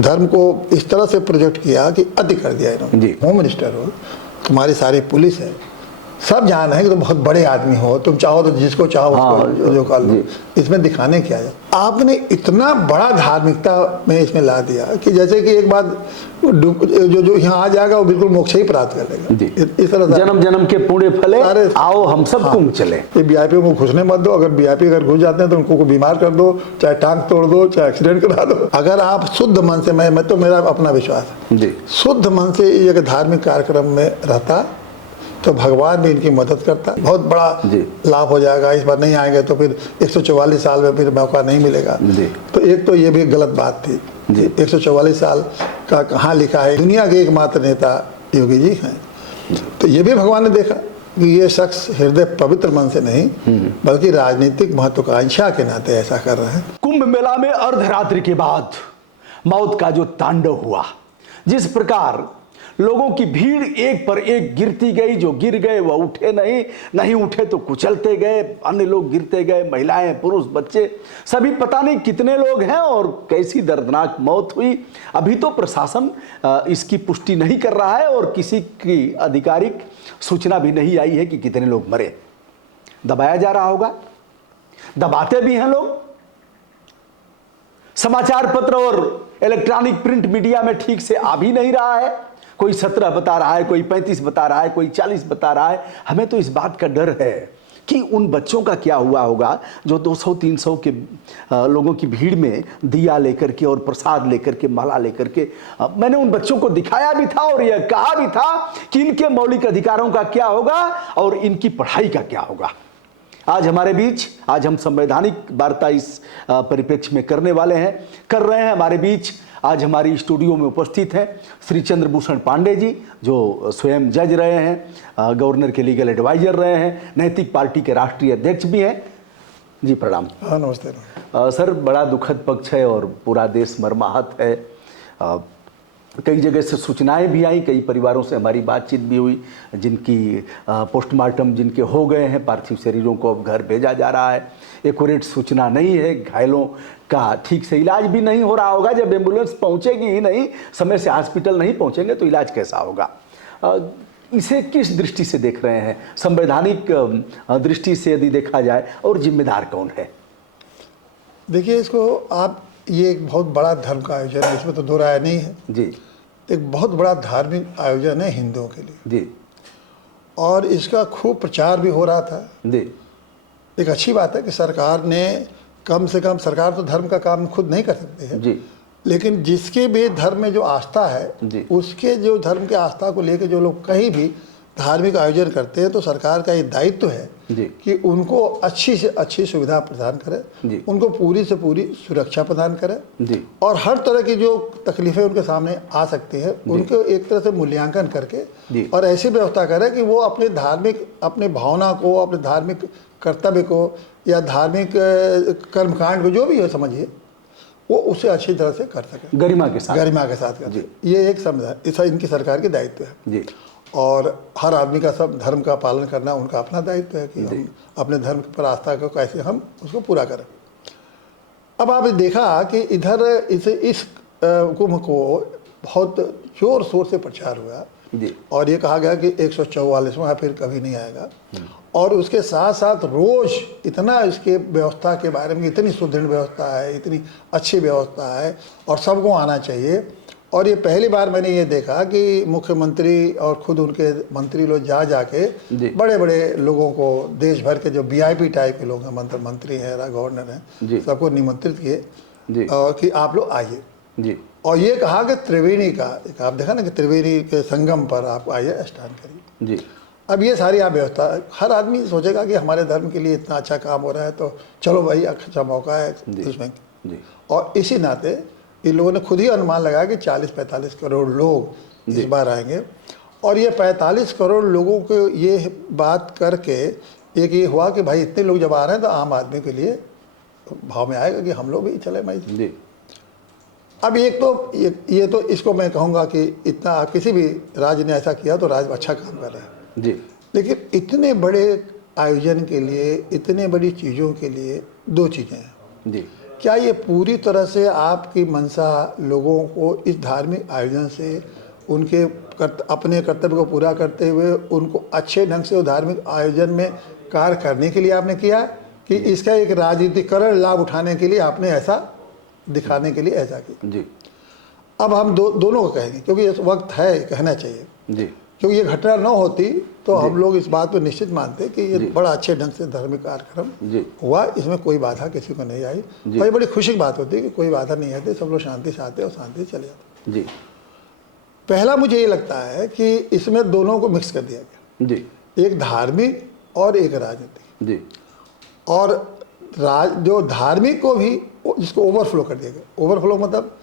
धर्म को इस तरह से प्रोजेक्ट किया कि अति कर दिया इन्होंने। होम मिनिस्टर हो, तुम्हारी सारी पुलिस है, सब जान है कि तुम बहुत बड़े आदमी हो, तुम चाहो तो जिसको चाहो उसको जो कर लो। इसमें दिखाने क्या है, आपने इतना बड़ा धार्मिकता में इसमें ला दिया कि जैसे कि एक बात जो यहाँ आ जाएगा वो बिल्कुल मोक्ष ही प्राप्त कर लेगा। इस तरह जन्म जन्म के पुण्य फले, आओ हम सब कुंभ चले। ये वीआईपी को घुसने मत दो, अगर वीआईपी अगर घुस जाते हैं तो उनको बीमार कर दो, चाहे टांग तोड़ दो, चाहे एक्सीडेंट करा दो। अगर आप शुद्ध मन से, मैं तो मेरा अपना विश्वास है, शुद्ध मन से ये धार्मिक कार्यक्रम में रहता तो भगवान भी इनकी मदद करता, बहुत बड़ा लाभ हो जाएगा। इस बार नहीं आएंगे तो फिर 144 साल में फिर मौका नहीं मिलेगा। तो एक तो ये भी गलत बात थी। 144 साल का कहाँ लिखा है, दुनिया के एकमात्र नेता योगी जी हैं। तो ये भी भगवान ने देखा कि ये शख्स हृदय पवित्र मन से नहीं बल्कि राजनीतिक महत्वाकांक्षा के नाते ऐसा कर रहे हैं। कुंभ मेला में अर्धरात्रि के बाद मौत का जो तांडव हुआ, जिस प्रकार लोगों की भीड़ एक पर एक गिरती गई, जो गिर गए वह उठे नहीं, नहीं उठे तो कुचलते गए, अन्य लोग गिरते गए, महिलाएं, पुरुष, बच्चे, सभी पता नहीं कितने लोग हैं और कैसी दर्दनाक मौत हुई। अभी तो प्रशासन इसकी पुष्टि नहीं कर रहा है और किसी की आधिकारिक सूचना भी नहीं आई है कि कितने लोग मरे। दबाया जा रहा होगा, दबाते भी हैं लोग। समाचार पत्र और इलेक्ट्रॉनिक प्रिंट मीडिया में ठीक से आ भी नहीं रहा है। कोई 17 बता रहा है, कोई 35 बता रहा है, कोई 40 बता रहा है। हमें तो इस बात का डर है कि उन बच्चों का क्या हुआ होगा जो 200-300 के लोगों की भीड़ में दिया लेकर के और प्रसाद लेकर के, माला लेकर के, मैंने उन बच्चों को दिखाया भी था और यह कहा भी था कि इनके मौलिक अधिकारों का क्या होगा और इनकी पढ़ाई का क्या होगा। आज हमारे बीच, आज हम संवैधानिक वार्ता इस परिप्रेक्ष्य में करने वाले हैं, कर रहे हैं। हमारे बीच आज हमारी स्टूडियो में उपस्थित हैं श्री चंद्रभूषण पांडे जी, जो स्वयं जज रहे हैं, गवर्नर के लीगल एडवाइजर रहे हैं, नैतिक पार्टी के राष्ट्रीय अध्यक्ष भी हैं। जी प्रणाम। हाँ नमस्ते। सर, बड़ा दुखद पक्ष है और पूरा देश मर्माहत है। कई जगह से सूचनाएं भी आई, कई परिवारों से हमारी बातचीत भी हुई जिनकी पोस्टमार्टम जिनके हो गए हैं, पार्थिव शरीरों को अब घर भेजा जा रहा है। एक्यूरेट सूचना नहीं है, घायलों का ठीक से इलाज भी नहीं हो रहा होगा। जब एम्बुलेंस पहुंचेगी ही नहीं, समय से हॉस्पिटल नहीं पहुंचेंगे तो इलाज कैसा होगा। इसे किस दृष्टि से देख रहे हैं, संवैधानिक दृष्टि से यदि देखा जाए, और जिम्मेदार कौन है? देखिए, इसको आप, ये एक बहुत बड़ा धर्म का आयोजन है, इसमें तो दो राय नहीं है जी। एक बहुत बड़ा धार्मिक आयोजन है हिंदुओं के लिए जी, और इसका खूब प्रचार भी हो रहा था जी। एक अच्छी बात है कि सरकार ने, कम से कम सरकार तो धर्म का काम खुद नहीं कर सकती है जी, लेकिन जिसके भी धर्म में जो आस्था है जी, उसके जो धर्म के आस्था को लेकर जो लोग कहीं भी धार्मिक आयोजन करते हैं तो सरकार का ये दायित्व है कि उनको अच्छी से अच्छी सुविधा प्रदान करें, उनको पूरी से पूरी सुरक्षा प्रदान करें और हर तरह की जो तकलीफें उनके सामने आ सकती है उनको एक तरह से मूल्यांकन करके और ऐसी व्यवस्था करें कि वो अपने धार्मिक, अपने भावना को, अपने धार्मिक कर्तव्य को या धार्मिक कर्मकांड को, जो भी है समझिए, वो उसे अच्छी तरह से कर सके, गरिमा के साथ कर। ये एक संविधान, इनकी सरकार की दायित्व है और हर आदमी का सब धर्म का पालन करना उनका अपना दायित्व है कि हम अपने धर्म पर आस्था को कैसे हम उसको पूरा करें। अब आपने देखा कि इधर इस कुंभ को बहुत जोर शोर से प्रचार हुआ और ये कहा गया कि 144वां फिर कभी नहीं आएगा और उसके साथ साथ रोज इतना इसके व्यवस्था के बारे में, इतनी सुदृढ़ व्यवस्था है, इतनी अच्छी व्यवस्था है और सबको आना चाहिए। और ये पहली बार मैंने ये देखा कि मुख्यमंत्री और खुद उनके मंत्री लोग जाके बड़े बड़े लोगों को, देश भर के जो वीआईपी टाइप के लोग हैं, मंत्री हैं, गवर्नर हैं, सबको निमंत्रित किए कि आप लोग आइए और ये कहा कि त्रिवेणी का, आप देखा ना कि त्रिवेणी के संगम पर आप आइए, स्नान करिए। अब ये सारी आप व्यवस्था, हर आदमी सोचेगा कि हमारे धर्म के लिए इतना अच्छा काम हो रहा है तो चलो भाई अच्छा मौका है इसमें। और इसी नाते इन लोगों ने खुद ही अनुमान लगाया कि 40-45 करोड़ लोग इस बार आएंगे और ये 45 करोड़ लोगों को ये बात करके एक ये हुआ कि भाई इतने लोग जब आ रहे हैं तो आम आदमी के लिए भाव में आएगा कि हम लोग भी चले भाई। अब एक तो ये तो इसको मैं कहूँगा कि इतना किसी भी राज्य ने ऐसा किया तो राज्य अच्छा काम कर रहा है लेकिन इतने बड़े आयोजन के लिए, इतने बड़ी चीज़ों के लिए दो चीज़ें हैं। क्या ये पूरी तरह से आपकी मंशा लोगों को इस धार्मिक आयोजन से उनके अपने कर्तव्य को पूरा करते हुए उनको अच्छे ढंग से वो धार्मिक आयोजन में कार्य करने के लिए आपने किया, कि इसका एक राजनीतिकरण लाभ उठाने के लिए आपने ऐसा दिखाने के लिए ऐसा किया? जी। अब हम दोनों को कहेंगे, क्योंकि इस वक्त है कहना चाहिए जी। क्योंकि ये घटना न होती तो हम लोग इस बात पर निश्चित मानते कि ये बड़ा अच्छे ढंग से धार्मिक कार्यक्रम हुआ, इसमें कोई बाधा किसी को नहीं आई। और ये बड़ी खुशी की बात होती है कि कोई बाधा नहीं आती, सब लोग शांति से आते और शांति से चले जाते। जी। पहला मुझे ये लगता है कि इसमें दोनों को मिक्स कर दिया गया। जी। एक धार्मिक और एक राजनीतिक। जी। और जो धार्मिक को भी जिसको ओवरफ्लो कर दिया गया। ओवरफ्लो मतलब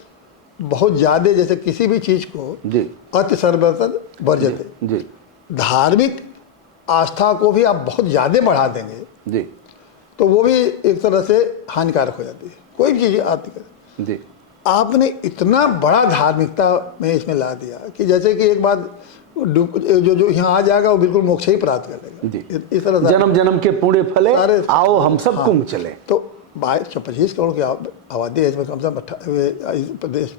बहुत ज़्यादा, जैसे किसी भी चीज़ को अति सर्वत्र वर्जते। जी। धार्मिक आस्था को भी आप बहुत ज़्यादा बढ़ा देंगे जी, तो वो भी एक तरह से हानिकारक हो जाती है। कोई भी चीज़ आती है जी। आपने इतना बड़ा धार्मिकता में इसमें ला दिया कि जैसे कि एक बात जो यहाँ आ जाएगा वो बिल्कुल मोक्ष ही प्राप्त कर लेगा। जी। इस तरह से जन्म जन्म के पुण्य फले, आओ हम सब कुंभ चले। तो 25 करोड़ की आबादी है इसमें, कम से कम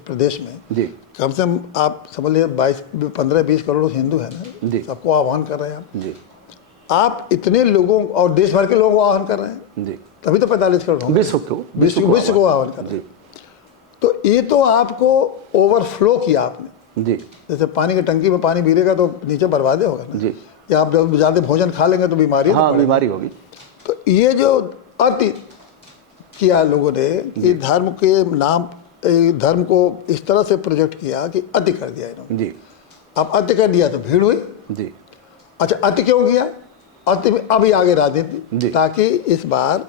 प्रदेश में जी कम से कम आप समझ लीजिए 15-20 करोड़ हिंदू है ना, जी। सबको आह्वान कर रहे हैं जी। आप इतने लोगों और देश भर के लोगों को आह्वान कर रहे हैं जी। तभी तो 45 करोड़ होंगे। विश्व को आह्वान कर रहे हैं। तो ये तो आपको ओवरफ्लो किया आपने। जी। जैसे पानी की टंकी में पानी गिरेगा तो नीचे बर्बादे होगा ना जी। या आप जब ज़्यादा भोजन खा लेंगे तो बीमारी बीमारी होगी। तो ये जो अति किया लोगों ने कि धर्म के नाम धर्म को इस तरह से प्रोजेक्ट किया कि अति कर दिया इन्होंने। जी। अब अति कर दिया तो भीड़ हुई। जी। अच्छा, अति क्यों किया? अति में अभी आगे राजनीति, ताकि इस बार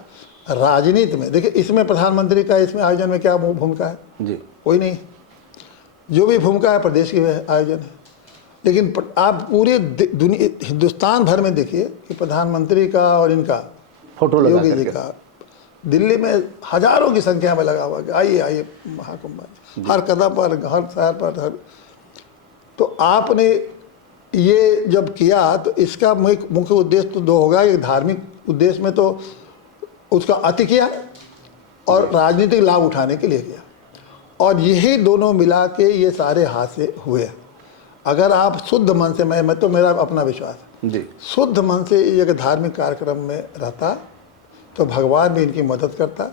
राजनीति में देखिए, इसमें प्रधानमंत्री का इसमें आयोजन में क्या भूमिका है? जी। कोई नहीं। जो भी भूमिका है प्रदेश की आयोजन है। लेकिन आप पूरे दुनिया हिंदुस्तान भर में देखिए कि प्रधानमंत्री का और इनका फोटो लगा योगी जी का दिल्ली में हजारों की संख्या में लगा हुआ कि आइए आइए महाकुंभ, हर कदम पर, हर शहर पर, तो आपने ये जब किया तो इसका मुख्य उद्देश्य तो दो होगा। एक धार्मिक उद्देश्य में तो उसका अति किया और राजनीतिक लाभ उठाने के लिए किया, और यही दोनों मिला के ये सारे हादसे हुए। अगर आप शुद्ध मन से, मैं तो मेरा अपना विश्वास है जी, शुद्ध मन से ये अगर धार्मिक कार्यक्रम में रहता तो भगवान भी इनकी मदद करता,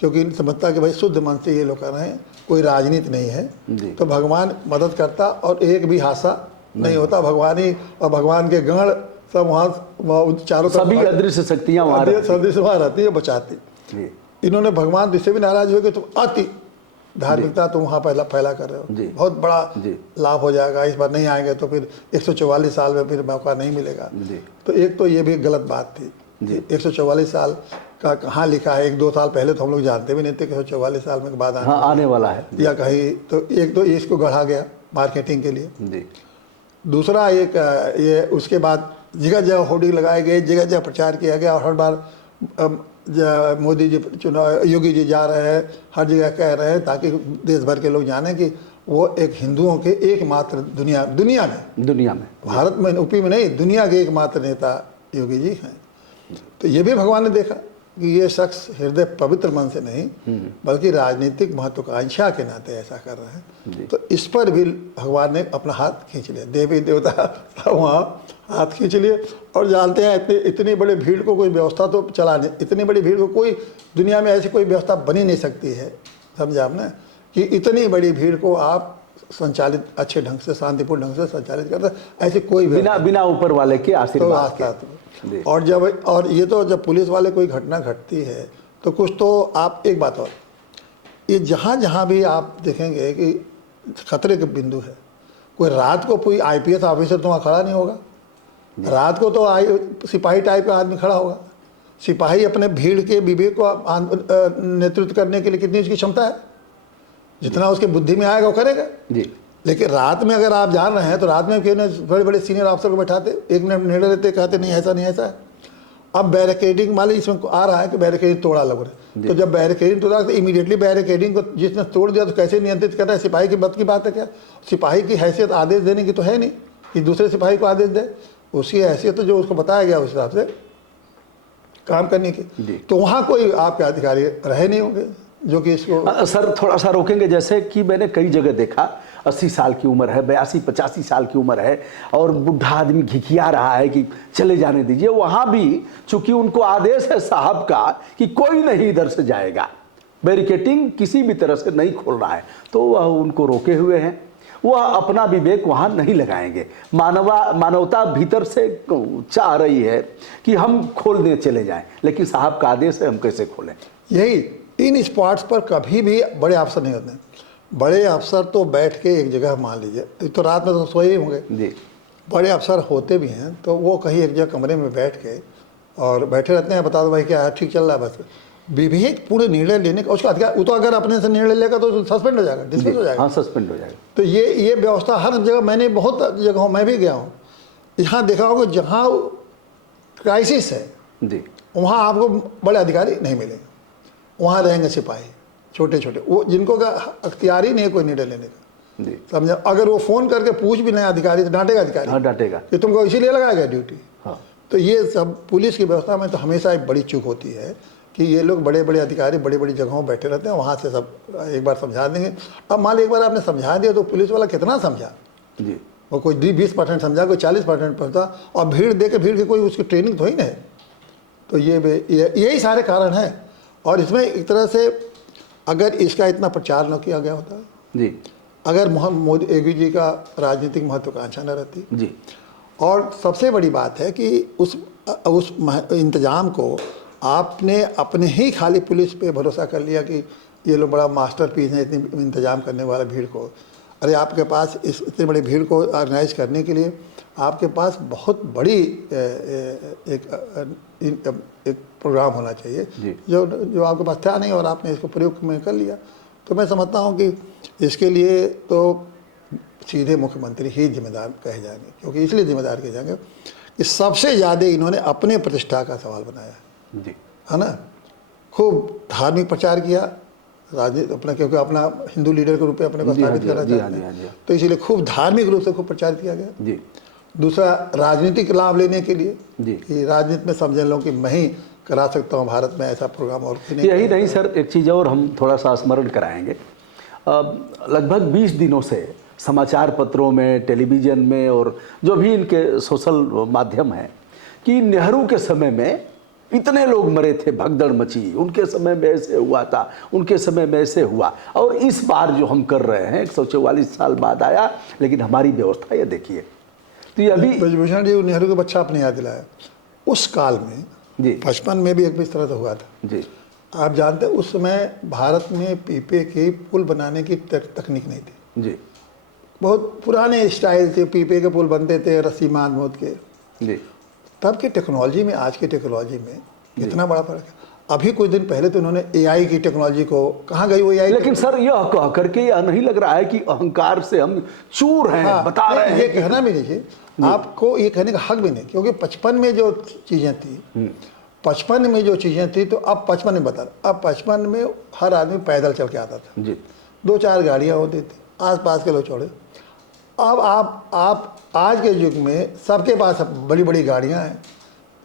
क्योंकि इन समझता कि भाई शुद्ध मन से ये लोग कर रहे हैं, कोई राजनीति नहीं है, तो भगवान मदद करता और एक भी हादसा नहीं होता। भगवान ही और भगवान के गण सब वहाँ चारों सभी अदृश्य शक्तियाँ वहाँ रहती है, बचाती। इन्होंने भगवान इससे भी नाराज हुए कि तुम अति धार्मिकता तुम वहाँ पहला फैला कर रहे हो, बहुत बड़ा लाभ हो जाएगा, इस बार नहीं आएंगे तो फिर 144 साल में फिर मौका नहीं मिलेगा। तो एक तो ये भी गलत बात थी। 144 साल का कहाँ लिखा है? 1-2 साल पहले तो हम लोग जानते भी नहीं थे कि 144 साल में बाद आने वाला है या कहीं। तो एक तो इसको गढ़ा गया मार्केटिंग के लिए। दूसरा एक ये उसके बाद जगह जगह होर्डिंग लगाए गए, जगह जगह प्रचार किया गया, और हर बार मोदी जी चुनाव, योगी जी जा रहे हैं, हर जगह कह रहे हैं ताकि देश भर के लोग जाने कि वो एक हिंदुओं के एकमात्र दुनिया में भारत में, यूपी में नहीं, दुनिया के एकमात्र नेता योगी जी हैं। तो ये भी भगवान ने देखा कि ये शख्स हृदय पवित्र मन से नहीं बल्कि राजनीतिक महत्वाकांक्षा के नाते ऐसा कर रहे हैं। तो इस पर भी भगवान ने अपना हाथ खींच लिया, देवी देवता वहाँ हाथ खींच लिए। और जानते हैं इतनी बड़ी भीड़ को कोई व्यवस्था तो चला नहीं, इतनी बड़ी भीड़ को कोई दुनिया में ऐसी कोई व्यवस्था बनी नहीं सकती है, समझा आपने, कि इतनी बड़ी भीड़ को आप संचालित अच्छे ढंग से, शांतिपूर्ण ढंग से संचालित करते, ऐसी कोई बिना ऊपर वाले के आशीर्वाद के। और ये तो जब पुलिस वाले कोई घटना घटती है तो कुछ तो आप, एक बात और, ये जहाँ जहाँ भी आप देखेंगे कि खतरे के बिंदु है, कोई रात को कोई IPS ऑफिसर तो वहाँ खड़ा नहीं होगा, रात को तो सिपाही टाइप का आदमी खड़ा होगा। सिपाही अपने भीड़ के विवेक को नेतृत्व करने के लिए कितनी उसकी क्षमता है, जितना उसके बुद्धि में आएगा वो करेगा जी। लेकिन रात में अगर आप जान रहे हैं तो रात में क्यों नहीं बड़े बड़े सीनियर अफसर को बैठाते, एक मिनट निर्णय लेते, कहते नहीं ऐसा नहीं ऐसा है। अब बैरिकेडिंग मान ली इसमें आ रहा है कि बैरिकेडिंग तोड़ा लोगों ने, तो जब बैरिकेडिंग तोड़ा तो इमीडिएटली बैरिकेडिंग को जिसने तोड़ दिया तो कैसे नियंत्रित कर रहा है? सिपाही की बद की बात है क्या? सिपाही की हैसियत आदेश देने की तो है नहीं कि दूसरे सिपाही को आदेश दे, उसकी हैसियत तो जो उसको बताया गया उस हिसाब से काम करने की। तो वहाँ कोई आपके अधिकारी रहे नहीं होंगे, जो कि इसको सर थोड़ा सा रोकेंगे। जैसे कि मैंने कई जगह देखा 80 साल की उम्र है, 82-85 साल की उम्र है और बुढ़ा आदमी घिघिया रहा है कि चले जाने दीजिए। वहाँ भी चूंकि उनको आदेश है साहब का कि कोई नहीं इधर से जाएगा, बैरिकेटिंग किसी भी तरह से नहीं खोल रहा है, तो वह उनको रोके हुए हैं। वह अपना विवेक वहाँ नहीं लगाएंगे। मानवता भीतर से चाह रही है कि हम खोल दें चले जाएं, लेकिन साहब का आदेश है, हम कैसे खोलें। यही इन स्पॉट्स पर कभी भी बड़े अफसर नहीं होते। बड़े अफसर तो बैठ के एक जगह, मान लीजिए तो रात में तो सोए ही होंगे जी। बड़े अफसर होते भी हैं तो वो कहीं एक जगह कमरे में बैठ के और बैठे रहते हैं, बता दो भाई क्या है, ठीक चल रहा है, बस विवेक पूरे निर्णय लेने का उसका अधिकार। वो तो अगर अपने से निर्णय लेगा तो सस्पेंड हो जाएगा, डिसमिस हो जाएगा। हाँ, सस्पेंड हो जाएगा। तो ये व्यवस्था हर जगह, मैंने बहुत जगहों मैं भी गया हूँ, यहाँ देखा होगा जहाँ क्राइसिस है जी, वहाँ आपको बड़े अधिकारी नहीं मिलेंगे, वहाँ रहेंगे सिपाही छोटे छोटे, वो जिनको का अख्तियार ही नहीं है कोई निर्णय लेने का। जी, समझा। अगर वो फ़ोन करके पूछ भी नहीं अधिकारी तो डांटेगा अधिकारी। हाँ, डांटेगा कि तुमको इसीलिए लगाया गया ड्यूटी। हाँ। तो ये सब पुलिस की व्यवस्था में तो हमेशा एक बड़ी चूक होती है कि ये लोग बड़े बड़े अधिकारी बड़ी बड़ी जगहों बैठे रहते हैं, वहाँ से सब एक बार समझा देंगे। अब मान ली एक बार आपने समझा दिया तो पुलिस वाला कितना समझा, जी, वो कोई 20% समझा, कोई 40% पहुँचा, और भीड़ दे के भीड़ की कोई उसकी ट्रेनिंग तो ही नहीं। तो यही सारे कारण हैं। और इसमें एक तरह से अगर इसका इतना प्रचार न किया गया होता, जी, अगर मोदी योगी जी का राजनीतिक महत्वाकांक्षा न रहती, जी, और सबसे बड़ी बात है कि उस इंतज़ाम को आपने अपने ही खाली पुलिस पे भरोसा कर लिया कि ये लोग बड़ा मास्टरपीस है इतनी इंतज़ाम करने वाला भीड़ को। अरे आपके पास इस इतनी बड़ी भीड़ को ऑर्गेनाइज करने के लिए आपके पास बहुत बड़ी एक प्रोग्राम होना चाहिए जो आपके पास था नहीं और आपने इसको प्रयोग में कर लिया। तो मैं समझता हूँ कि इसके लिए तो सीधे मुख्यमंत्री ही जिम्मेदार कहे जाएंगे, क्योंकि इसलिए जिम्मेदार कहे जाएंगे कि सबसे ज़्यादा इन्होंने अपने प्रतिष्ठा का सवाल बनाया जी, है ना। खूब धार्मिक प्रचार किया राजनीति अपना, क्योंकि अपना हिंदू लीडर के रूप में अपने को स्थापित करना चाहते हैं, तो इसीलिए खूब धार्मिक रूप से खूब प्रचार किया गया। जी। दूसरा राजनीतिक लाभ लेने के लिए जी। कि राजनीति में समझ लो कि मैं ही करा सकता हूँ भारत में ऐसा प्रोग्राम और यही नहीं सर, एक चीज़ और हम थोड़ा सा स्मरण कराएंगे। लगभग 20 दिनों से समाचार पत्रों में, टेलीविज़न में और जो भी इनके सोशल माध्यम हैं कि नेहरू के समय में इतने लोग मरे थे, भगदड़ मची, उनके समय में ऐसे हुआ था, उनके समय में ऐसे हुआ, और इस बार जो हम कर रहे हैं 144 साल बाद आया, लेकिन हमारी व्यवस्था ये देखिए। तो ये अभी ब्रजभूषण जी नेहरू का बच्चा आपने याद दिलाया, उस काल में जी 55 में भी एक इस तरह से हुआ था जी। आप जानते हैं उस समय भारत में पीपे के पुल बनाने की तकनीक नहीं थी जी बहुत पुराने स्टाइल थे, पीपे के पुल बनते थे रस्सी मान मोद के जी। तब की टेक्नोलॉजी में आज की टेक्नोलॉजी में कितना बड़ा फर्क है। अभी कुछ दिन पहले तो उन्होंने एआई की टेक्नोलॉजी को, कहाँ गई वो एआई? लेकिन सर यह कह करके यह नहीं लग रहा है कि अहंकार से हम चूर हैं, हाँ, बता रहे हैं। ये कहना भी नहीं चाहिए, आपको ये कहने का हक भी नहीं, क्योंकि 55 में जो चीज़ें थी 55 में जो चीज़ें थी तो अब 55 में बता, अब 55 में हर आदमी पैदल चल के आता था जी। 2-4 गाड़ियाँ होती थी, आसपास के लोग छोड़े। अब आप आज के युग में सबके पास बड़ी बड़ी गाड़ियाँ हैं,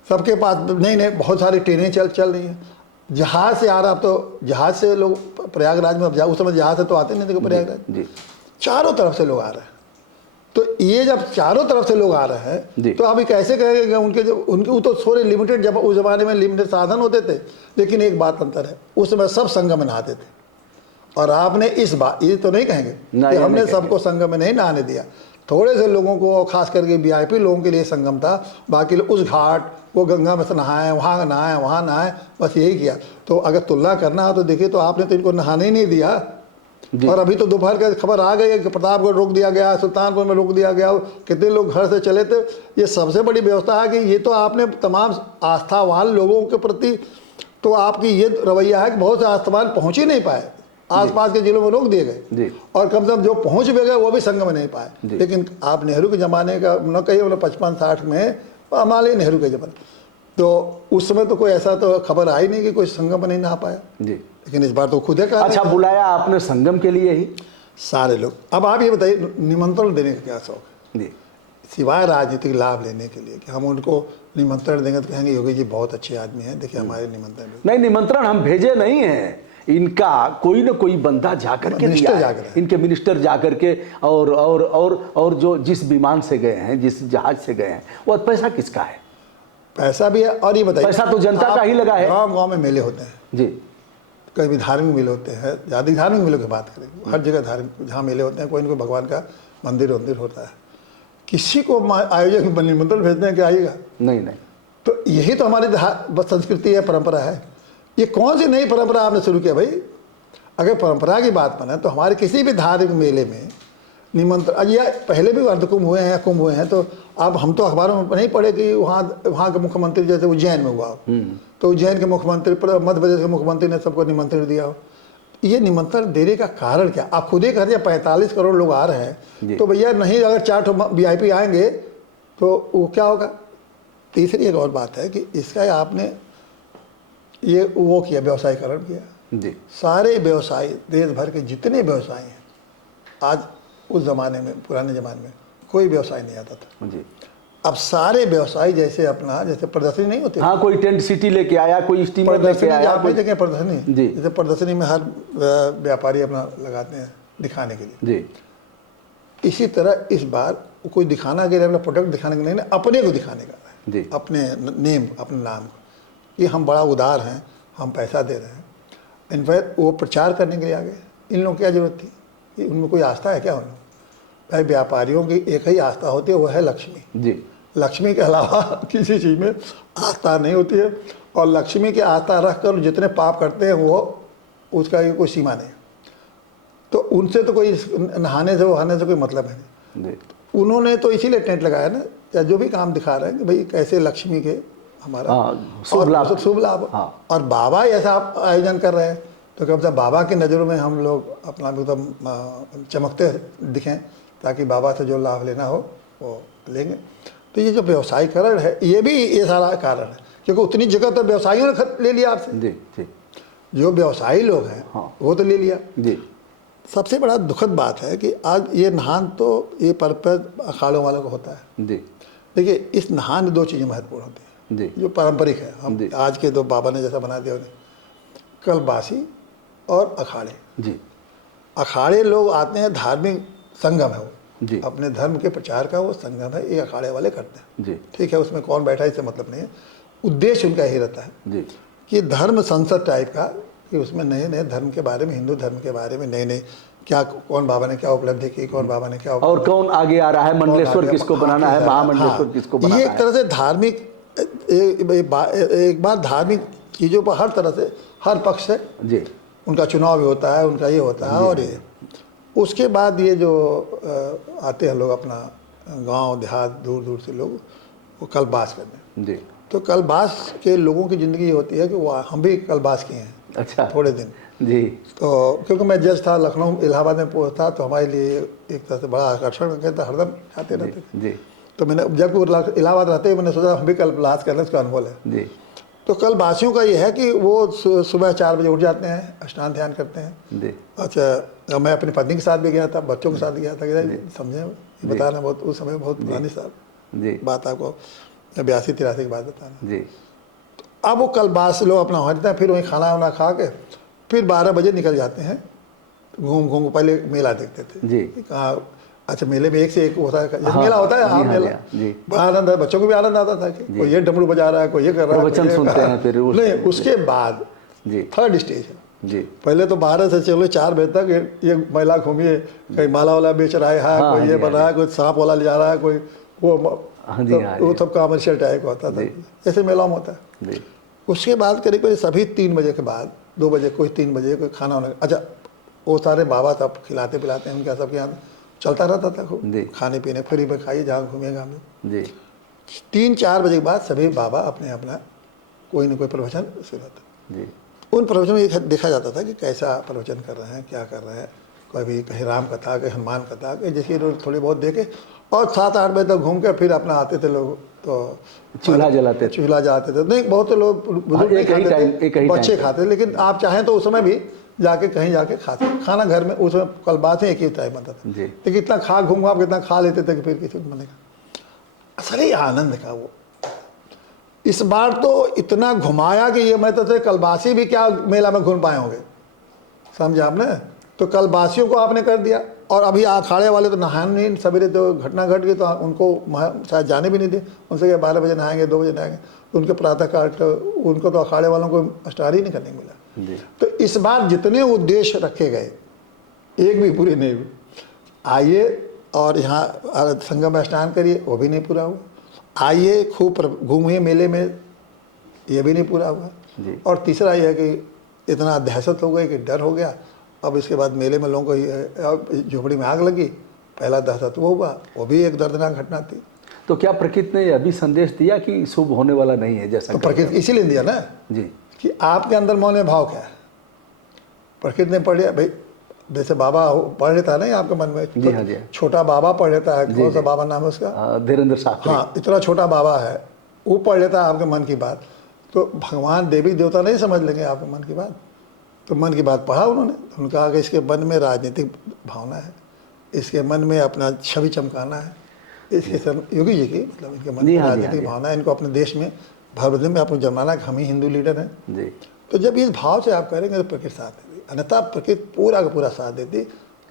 सबके पास नई बहुत सारी ट्रेनें चल रही हैं। जहाज़ से आ रहा, अब तो जहाज़ से लोग प्रयागराज में, अब उस समय जहाज़ से तो आते नहीं थे प्रयागराज, चारों तरफ से लोग आ रहे हैं। तो ये जब चारों तरफ से लोग आ रहे हैं तो अभी कैसे कहेंगे उनके वो तो थोड़े लिमिटेड, जब उस ज़माने में लिमिटेड साधन होते थे, लेकिन एक बात अंतर है, उस समय सब संगम में नहाते थे। और आपने इस बात ये तो नहीं कहेंगे कि हमने सबको संगम में नहीं नहाने दिया, थोड़े से लोगों को, खास करके वीआईपी लोगों के लिए संगम था, बाकी लोग उस घाट वो गंगा में से नहाए, वहाँ नहाए, वहाँ नहाए, बस यही किया। तो अगर तुलना करना हो तो देखिए, तो आपने तो इनको नहाने ही नहीं दिया। और अभी तो दोपहर का खबर आ गई है कि प्रतापगढ़ रोक दिया गया, सुल्तानपुर में रोक दिया गया, कितने लोग घर से चले थे। ये सबसे बड़ी व्यवस्था है कि ये तो आपने तमाम आस्थावान लोगों के प्रति तो आपकी ये रवैया है कि बहुत से आस्थावान पहुँच ही नहीं पाए, आसपास के जिलों में रोक दिए गए, और कम से कम जो पहुँच भी गए वो भी संगम में नहीं पाए। लेकिन आप नेहरू के ज़माने का न कहिए, मतलब 55-60 में, हमारे नेहरू के ज़माने, तो उस समय तो कोई ऐसा तो खबर आई नहीं कि कोई संगम में नहीं नहा पाया जी। लेकिन इस बार तो खुद है। अच्छा, बुलाया आपने संगम के लिए ही सारे लोग। अब आप ये बताइए, निमंत्रण देने का क्या शौक है जी, सिवाय राजनीतिक लाभ लेने के लिए कि हम उनको निमंत्रण देंगे तो कहेंगे योगी जी बहुत अच्छे आदमी हैं, देखिए हमारे निमंत्रण। नहीं, निमंत्रण हम भेजे नहीं हैं, इनका कोई ना कोई बंदा जाकर के मिनिस्टर दिया जाकर है, है। इनके मिनिस्टर जाकर के और जो जिस विमान से गए हैं, जिस जहाज से गए हैं, वो पैसा किसका है? पैसा भी है। और ये बताइए, पैसा तो जनता का ही लगा है। गांव-गांव में मेले होते हैं, जी कभी धार्मिक मेले होते हैं, ज़्यादा धार्मिक मेलों की बात करें, हर जगह धार्मिक जहाँ मेले होते हैं, कोई ना कोई भगवान का मंदिर होता है। किसी को आयोजक निमंत्रण भेजते हैं कि आइएगा? नहीं नहीं, तो यही तो हमारी संस्कृति है, परंपरा है। ये कौन सी नई परंपरा आपने शुरू किया भाई? अगर परंपरा की बात माने तो हमारे किसी भी धार्मिक मेले में निमंत्रण, या पहले भी अर्धकुंभ हुए हैं या कुंभ हुए हैं, तो अब हम तो अखबारों में नहीं पढ़े कि वहाँ के मुख्यमंत्री, जैसे उज्जैन में हुआ तो उज्जैन के मुख्यमंत्री, मध्य प्रदेश के मुख्यमंत्री ने सबको निमंत्रण दिया हो। ये निमंत्रण देने का कारण क्या? आप खुद ही कहते हैं 45 करोड़ लोग आ रहे हैं, तो भैया नहीं, अगर 4 VIP आएंगे तो वो क्या होगा? तीसरी एक और बात है कि इसका आपने ये वो किया, व्यवसायीकरण किया जी। सारे व्यवसायी, देश भर के जितने व्यवसायी हैं, आज उस ज़माने में, पुराने ज़माने में कोई व्यवसाय नहीं आता था जी। अब सारे व्यवसायी जैसे अपना, जैसे प्रदर्शनी नहीं होती, हाँ, कोई टेंट सिटी लेके आया, कोई स्टीमर लेके प्रदर्शनी आया, आप कोई... देखें प्रदर्शनी, जी। जैसे प्रदर्शनी में हर व्यापारी अपना लगाते हैं दिखाने के लिए, जी इसी तरह इस बार कोई दिखाना के लिए, अपना प्रोडक्ट दिखाने के लिए नहीं, अपने को दिखाने का है, जी। अपने नेम, अपने नाम को, कि हम बड़ा उदार हैं, हम पैसा दे रहे हैं। इनफैक्ट वो प्रचार करने के लिए आ गए। इन लोगों की क्या जरूरत थी? कि उनमें कोई आस्था है क्या? उन लोग भाई, व्यापारियों की एक ही आस्था होती है, वो है लक्ष्मी। जी। लक्ष्मी के अलावा किसी चीज़ में आस्था नहीं होती है, और लक्ष्मी की आस्था रख कर जितने पाप करते हैं वो, उसका कोई सीमा नहीं। तो उनसे तो कोई नहाने से वहाने से कोई मतलब है नहीं। जी। उन्होंने तो इसीलिए टेंट लगाया ना, या जो भी काम दिखा रहे हैं कि भाई कैसे लक्ष्मी के हमारा शुभ लाभ, शुभ लाभ। हाँ। और बाबा ऐसा आयोजन कर रहे हैं, तो कम से कम बाबा की नज़रों में हम लोग अपना एकदम चमकते दिखें, ताकि बाबा से जो लाभ लेना हो वो लेंगे। तो ये जो व्यवसायीकरण है, ये भी ये सारा कारण है, क्योंकि उतनी जगह तो व्यवसायियों ने ले लिया आपसे। जी जी। जो व्यवसायी लोग हैं, हाँ। वो तो ले लिया। जी। सबसे बड़ा दुखद बात है कि आज ये नहान तो ये अखाड़ों वालों को होता है। जी। देखिए, इस नहान में 2 चीज़ें महत्वपूर्ण होती हैं, जी। जो पारंपरिक है, हम आज के तो बाबा ने जैसा बना दिया उन्हें, कलबासी और अखाड़े। जी। अखाड़े लोग आते हैं, धार्मिक संगम है वो, जी। अपने धर्म के प्रचार का वो संगम है, ये अखाड़े वाले करते हैं। जी। ठीक है, उसमें कौन बैठा है इससे मतलब नहीं है, उद्देश्य उनका यही रहता है जी। कि धर्म संसद टाइप का, कि उसमें नए नए धर्म के बारे में, हिंदू धर्म के बारे में नए नए क्या, कौन बाबा ने क्या उपलब्धि की, कौन बाबा ने क्या और कौन आगे आ रहा है, मंडलेश्वर किसको बनाना है, महामंडलेश्वर किसको बनाना है। ये एक तरह से धार्मिक, एक बार धार्मिक चीज़ों पर हर तरह से, हर पक्ष से जी। उनका चुनाव भी होता है, उनका ये होता है। और ये उसके बाद ये जो आते हैं लोग अपना गांव देहात, दूर दूर से लोग, वो कल्पवास करने। जी। तो कल्पवास के लोगों की ज़िंदगी ये होती है कि वो, हम भी कल्पवास किए हैं। अच्छा। थोड़े दिन। जी। तो क्योंकि मैं जज था, लखनऊ इलाहाबाद में पहुंचा, तो हमारे लिए एक तरह से बड़ा आकर्षण कहता, हरदम आते रहते थे। जी। तो मैंने जब इलाहाबाद रहते ही मैंने सोचा हम भी कल्पवास करना, उसका अनुभव है। जी। तो कल्पवासियों का ये है कि वो सुबह 4 बजे उठ जाते हैं, स्नान ध्यान करते हैं। जी। अच्छा, मैं अपनी पत्नी के साथ भी गया था, बच्चों के साथ गया था, समझे, ये बताना बहुत, उस समय बहुत पुरानी जी। बात, आपको 82-83 की बात बताना। जी। अब वो कल्पवास लोग अपना हटते हैं, फिर वहीं खाना वाना खा के फिर 12 बजे निकल जाते हैं, घूम पहले मेला देखते थे। जी। कहाँ, अच्छा, मेले में एक से एक होता है, मेला होता है, हाँ मेला, बड़ा आनंद है, बच्चों को भी आनंद आता था कि कोई ये डमरू बजा रहा है, कोई ये कर रहा है, प्रवचन सुनते हैं फिर नहीं। उसके बाद जी, थर्ड स्टेज है। जी। पहले तो 12 से चलो 4 बजे तक ये मेला घूमिए, कहीं माला वाला बेच रहा है, कोई ये बन रहा है, कोई सांप वाला ले जा रहा है, कोई वो सब कमर्शियल टाइप होता था, ऐसे मेला में होता है। उसके बाद करीब सभी 3 बजे के बाद, 2 बजे, कोई 3 बजे, कोई खाना वाना, अच्छा, वो सारे बाबा सब खिलाते पिलाते हैं, उनके सबके यहाँ चलता रहता था खूब, खाने पीने फ्री में खाइए, जहाँ घूमिएगा हम लोग। 3-4 बजे के बाद सभी बाबा अपने अपना कोई ना कोई प्रवचन शुरू होता है। उन प्रवचन में देखा जाता था कि कैसा प्रवचन कर रहे हैं, क्या कर रहे हैं, कभी कहीं राम कथा, कहीं हनुमान कथा, कहीं जिसकी थोड़ी बहुत देखे, और 7-8 बजे तक घूम के फिर अपना आते थे लोग, तो चूल्हा जलाते थे। नहीं, बहुत लोग बुजुर्ग नहीं खाते थे, बच्चे खाते, लेकिन आप चाहें तो उस समय भी जाके कहीं जाके खाते, खाना घर में उस समय कल्पवासी एक ही टाइम बनता था, लेकिन इतना खा घूम आप कितना खा लेते थे कि फिर किसी को बनेगा। असल ही आनंद का वो इस बार तो इतना घुमाया कि ये मैं तो कल्पवासी भी क्या मेला में घूम पाए होंगे। समझे आपने। तो कल बासियों को आपने कर दिया, और अभी अखाड़े वाले तो नहाए नहीं, सवेरे तो घटना घट गई तो उनको शायद जाने भी नहीं दे, उनसे क्या 12 बजे नहाएंगे, 2 बजे नहाएंगे, तो उनके प्रातः काल उनको तो अखाड़े वालों को स्टार ही नहीं करने को मिला। तो इस बार जितने उद्देश्य रखे गए एक भी पूरे नहीं हुए। आइए और यहाँ संगम में स्नान करिए, वो भी नहीं पूरा हुआ। आइए खूब घूमिए मेले में, ये भी नहीं पूरा हुआ। और तीसरा यह है कि इतना दहशत हो गई कि डर हो गया। अब इसके बाद मेले में लोगों को झोपड़ी में आग लगी, पहला दहशत वो हुआ, वो भी एक दर्दनाक घटना थी। तो क्या प्रकृति ने यह भी संदेश दिया कि शुभ होने वाला नहीं है? जैसा तो प्रकृति इसीलिए दिया ना जी कि आपके अंदर मौन में भाव क्या है। प्रकृति ने पढ़ लिया भाई, जैसे बाबा पढ़ लेता है ना आपके मन में। जी हाँ जी। छोटा बाबा पढ़ लेता है, कौन सा बाबा नाम है उसका? धीरेन्द्र शास्त्री। हाँ, इतना छोटा बाबा है, वो पढ़ लेता है आपके मन की बात। तो भगवान देवी देवता नहीं समझ लेंगे आपके मन की बात। तो मन की बात पढ़ा उन्होंने, तो उन्होंने कहा कि इसके मन में राजनीतिक भावना है, इसके मन में अपना छवि चमकाना है, इसके योगी जी की मतलब इनके मन में राजनीतिक भावना है, इनको अपने देश में भारत में आपको जमाना कि हम ही हिंदू लीडर हैं जी। तो जब इस भाव से आप करेंगे तो प्रकृति साथ देती, अन्यथा प्रकृति पूरा का पूरा साथ देती।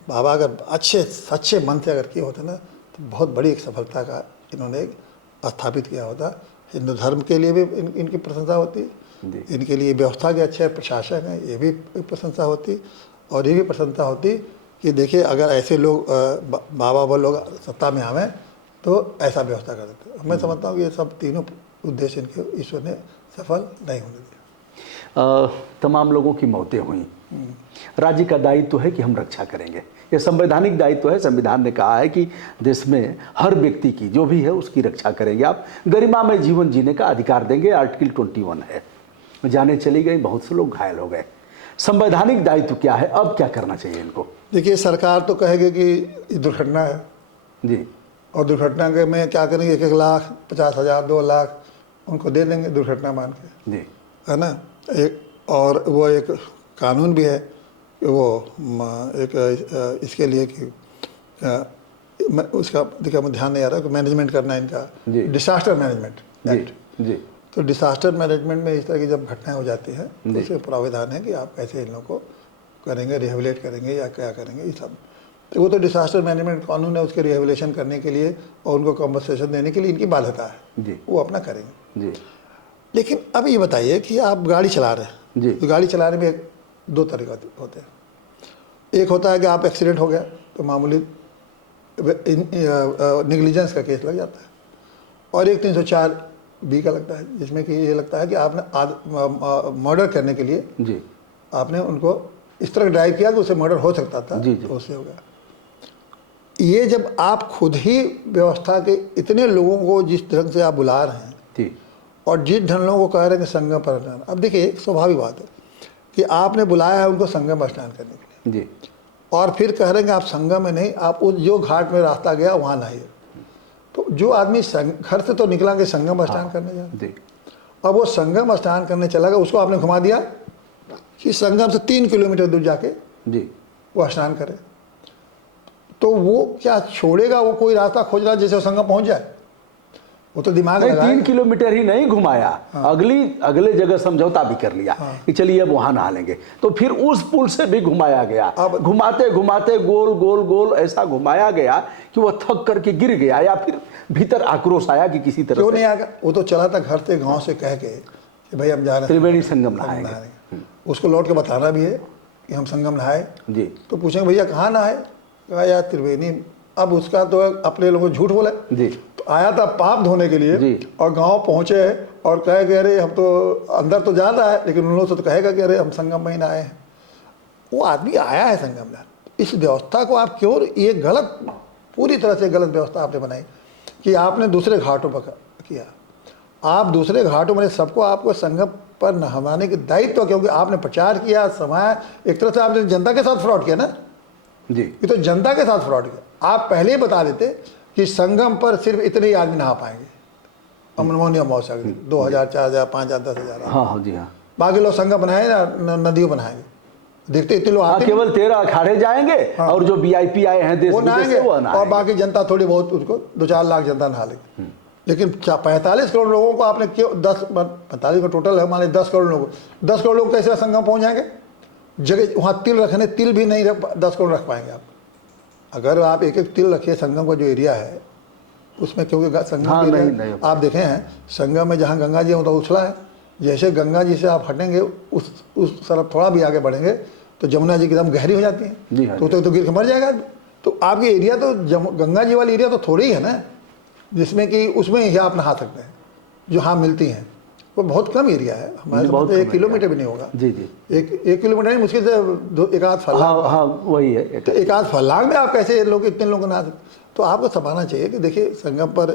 बाबा अगर अच्छे सच्चे मन से अगर किए होते ना तो बहुत बड़ी एक सफलता का इन्होंने स्थापित किया होता। हिंदू धर्म के लिए भी इनकी प्रशंसा होती, इनके लिए व्यवस्था के अच्छे प्रशासक हैं, ये भी प्रशंसा होती। और ये भी प्रशंसा होती कि देखिए अगर ऐसे लोग बाबा वो लोग सत्ता में आवें तो ऐसा व्यवस्था कर देते। मैं समझता हूँ कि ये सब तीनों उद्देश्य इनके ईश्वर ने सफल नहीं होने दिया। तमाम लोगों की मौतें हुई, राज्य का दायित्व है कि हम रक्षा करेंगे, ये संवैधानिक दायित्व है। संविधान ने कहा है कि देश में हर व्यक्ति की जो भी है उसकी रक्षा करेंगे, आप गरिमा में जीवन जीने का अधिकार देंगे, आर्टिकल 21 है। जाने चली गई, बहुत से लोग घायल हो गए। संवैधानिक दायित्व क्या है, अब क्या करना चाहिए इनको? देखिए सरकार तो कहेगी कि दुर्घटना है जी, और दुर्घटना के में क्या करेंगे, 1-1 लाख 50,000 2 लाख उनको दे देंगे दुर्घटना मान के, जी है ना। एक और वो एक कानून भी है कि वो एक इसके लिए कि उसका देखिए मैं ध्यान नहीं आ रहा कि मैनेजमेंट करना है इनका, डिसास्टर मैनेजमेंट एक्ट। जी, तो डिसास्टर मैनेजमेंट में इस तरह की जब घटनाएं हो जाती हैं तो उसके प्रावधान है कि आप कैसे इन लोगों को करेंगे, रिहेबिलिट करेंगे या क्या करेंगे, ये सब। तो वो तो डिसास्टर मैनेजमेंट कानून है, उसके रिहेबिलिटेशन करने के लिए और उनको कॉम्पनसेशन देने के लिए इनकी बाध्यता है जी, वो अपना करेंगे जी। लेकिन अब ये बताइए कि आप गाड़ी चला रहे हैं जी, तो गाड़ी चलाने में 2 तरीका होते हैं। एक होता है कि आप एक्सीडेंट हो गया तो मामूली निगलिजेंस का केस लग जाता है, और एक 304B का लगता है, जिसमें कि ये लगता है कि आपने मर्डर करने के लिए जी आपने उनको इस तरह ड्राइव किया कि उससे मर्डर हो सकता था जी, तो उससे हो गया। ये जब आप खुद ही व्यवस्था के इतने लोगों को जिस ढंग से आप बुला रहे हैं जी, और जिस ढंग लोगों को कह रहे हैं कि संगम पर स्नान, अब देखिए स्वाभाविक बात है कि आपने बुलाया है उनको संगम पर स्नान करने के लिए जी, और फिर कह रहे हैं कि आप संगम में नहीं, आप उस जो घाट में रास्ता गया वहाँ नहाइए। तो जो आदमी घर से तो निकला कि संगम में स्नान करने जा, अब वो संगम स्नान करने चला गया, उसको आपने घुमा दिया कि संगम से 3 किलोमीटर दूर जाके जी वो स्नान करे। तो वो क्या छोड़ेगा, वो कोई रास्ता खोज रहा जैसे वो संगम पहुंच जाए, वो तो दिमाग नहीं 3 किलोमीटर ही नहीं घुमाया, अगले जगह समझौता भी कर लिया कि चलिए अब वहां नहा लेंगे, तो फिर उस पुल से भी घुमाया गया। अब घुमाते घुमाते गोल गोल गोल ऐसा घुमाया गया कि वो थक करके गिर गया, या फिर भीतर आक्रोश आया कि किसी तरह क्यों नहीं आया। वो तो चला था घर से गाँव से कह के कि भाई हम जा रहे हैं त्रिवेणी संगम नहाएंगे, उसको लौट के बताना भी है कि हम संगम नहाए जी। तो पूछेंगे भैया कहाँ नहाए, कहा यार त्रिवेणी। अब उसका तो अपने लोगों को झूठ बोला जी, तो आया था पाप धोने के लिए जी, और गांव पहुंचे और कहे कि अरे हम तो अंदर तो जाना है, लेकिन उन लोगों से तो कहेगा कि अरे हम संगम में ही नहाए हैं। वो आदमी आया है संगम में, इस व्यवस्था को आप क्यों, ये गलत, पूरी तरह से गलत व्यवस्था आपने बनाई कि आपने दूसरे घाटों पर किया। आप दूसरे घाटों में सबको आपको संगम पर नहवाने की दायित्व, क्योंकि आपने प्रचार किया, समाया, एक तरह से आपने जनता के साथ फ्रॉड किया ना जी, ये तो जनता के साथ फ्रॉड किया। आप पहले ही बता देते कि संगम पर सिर्फ इतने ही आदमी नहा पाएंगे, अमनमोनिया मौसा 2000 4000 5000 10,000, हाँ जी हाँ, बाकी लोग संगम बनाए ना नदियों बनाएंगे, देखते इतने लोग आते, केवल 13 अखाड़े जाएंगे और जो VIP आए हैं देश वो नहाएंगे, और बाकी जनता थोड़ी बहुत उसको 2-4 लाख जनता नहा लेगी। लेकिन 45 करोड़ लोगों को आपने क्यों 45 का टोटल है, मान 10 करोड़ लोग, 10 करोड़ लोग कैसे संगम पहुंच जाएंगे? जगह वहाँ तिल रखने, तिल भी नहीं 10 करोड़ रख पाएंगे आप। अगर आप एक एक तिल रखिए, संगम का जो एरिया है उसमें, क्योंकि संगम हाँ, के नहीं, एरिया नहीं। आप देखे हैं संगम में जहाँ गंगा जी है तो उछला है, जैसे गंगा जी से आप हटेंगे उस तरफ थोड़ा भी आगे बढ़ेंगे तो जमुना जी की एकदम गहरी हो जाती जी है, हाँ, तो गिर के मर जाएगा। तो आपके एरिया तो गंगा जी वाली एरिया तो थोड़ी ही है ना, जिसमें कि उसमें ही आप नहा सकते हैं, जो हाँ मिलती हैं, वो बहुत कम एरिया है हमारे बहुत तो 1 कम किलोमीटर भी नहीं होगा। जी जी, एक किलोमीटर नहीं, मुश्किल से एक आध फलांग। हाँ हाँ, वही है तो एक आध फलांग में आप कैसे लोग इतने लोग नहा सकते? तो आपको समझना चाहिए कि देखिए संगम पर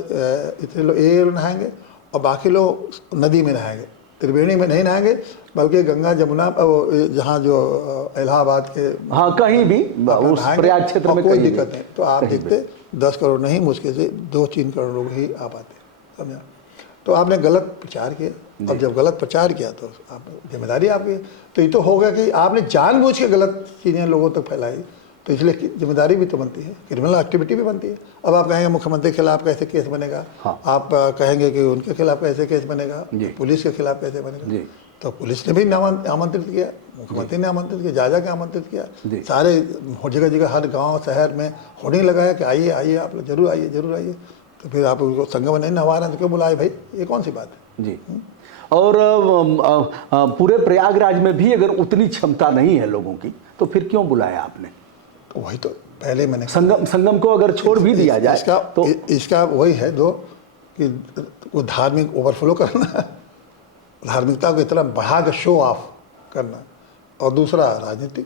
इतने लोग ये नहाएंगे और बाकी लोग नदी में नहाएंगे, त्रिवेणी में नहीं नहाएंगे, बल्कि गंगा जमुना जहाँ जो इलाहाबाद के, हाँ, कहीं भी उस प्रयाग क्षेत्र में कोई कहीं दिक्कत भी। नहीं। तो आप देखते 10 करोड़ नहीं, मुश्किल से 2-3 करोड़ लोग ही आ पाते, समझा। तो आपने गलत प्रचार किया, अब जब गलत प्रचार किया तो आप जिम्मेदारी आपकी। तो ये तो होगा कि आपने जानबूझ के गलत चीज़ें लोगों तक फैलाई, तो इसलिए जिम्मेदारी भी तो बनती है, क्रिमिनल एक्टिविटी भी बनती है। अब आप कहेंगे मुख्यमंत्री के खिलाफ कैसे केस बनेगा, हाँ। आप कहेंगे कि उनके खिलाफ कैसे केस बनेगा, पुलिस के खिलाफ कैसे बनेगा। तो पुलिस ने भी आमंत्रित किया, मुख्यमंत्री ने आमंत्रित किया, जा के आमंत्रित किया, सारे जगह जगह हर गांव शहर में होर्डिंग लगाया कि आइए आइए, आप लोग जरूर आइए, जरूर आइए। तो फिर आप उसको संगम में नहीं नहवा रहे हैं तो क्यों बुलाए भाई, ये कौन सी बात है जी। और पूरे प्रयागराज में भी अगर उतनी क्षमता नहीं है लोगों की तो फिर क्यों बुलाया आपने? तो वही तो पहले मैंने संगम को अगर छोड़ भी दिया जाए तो इसका वही है दो कि वो धार्मिक ओवरफ्लो करना, धार्मिकता को इतना बढ़ा के शो ऑफ करना, और दूसरा राजनीतिक।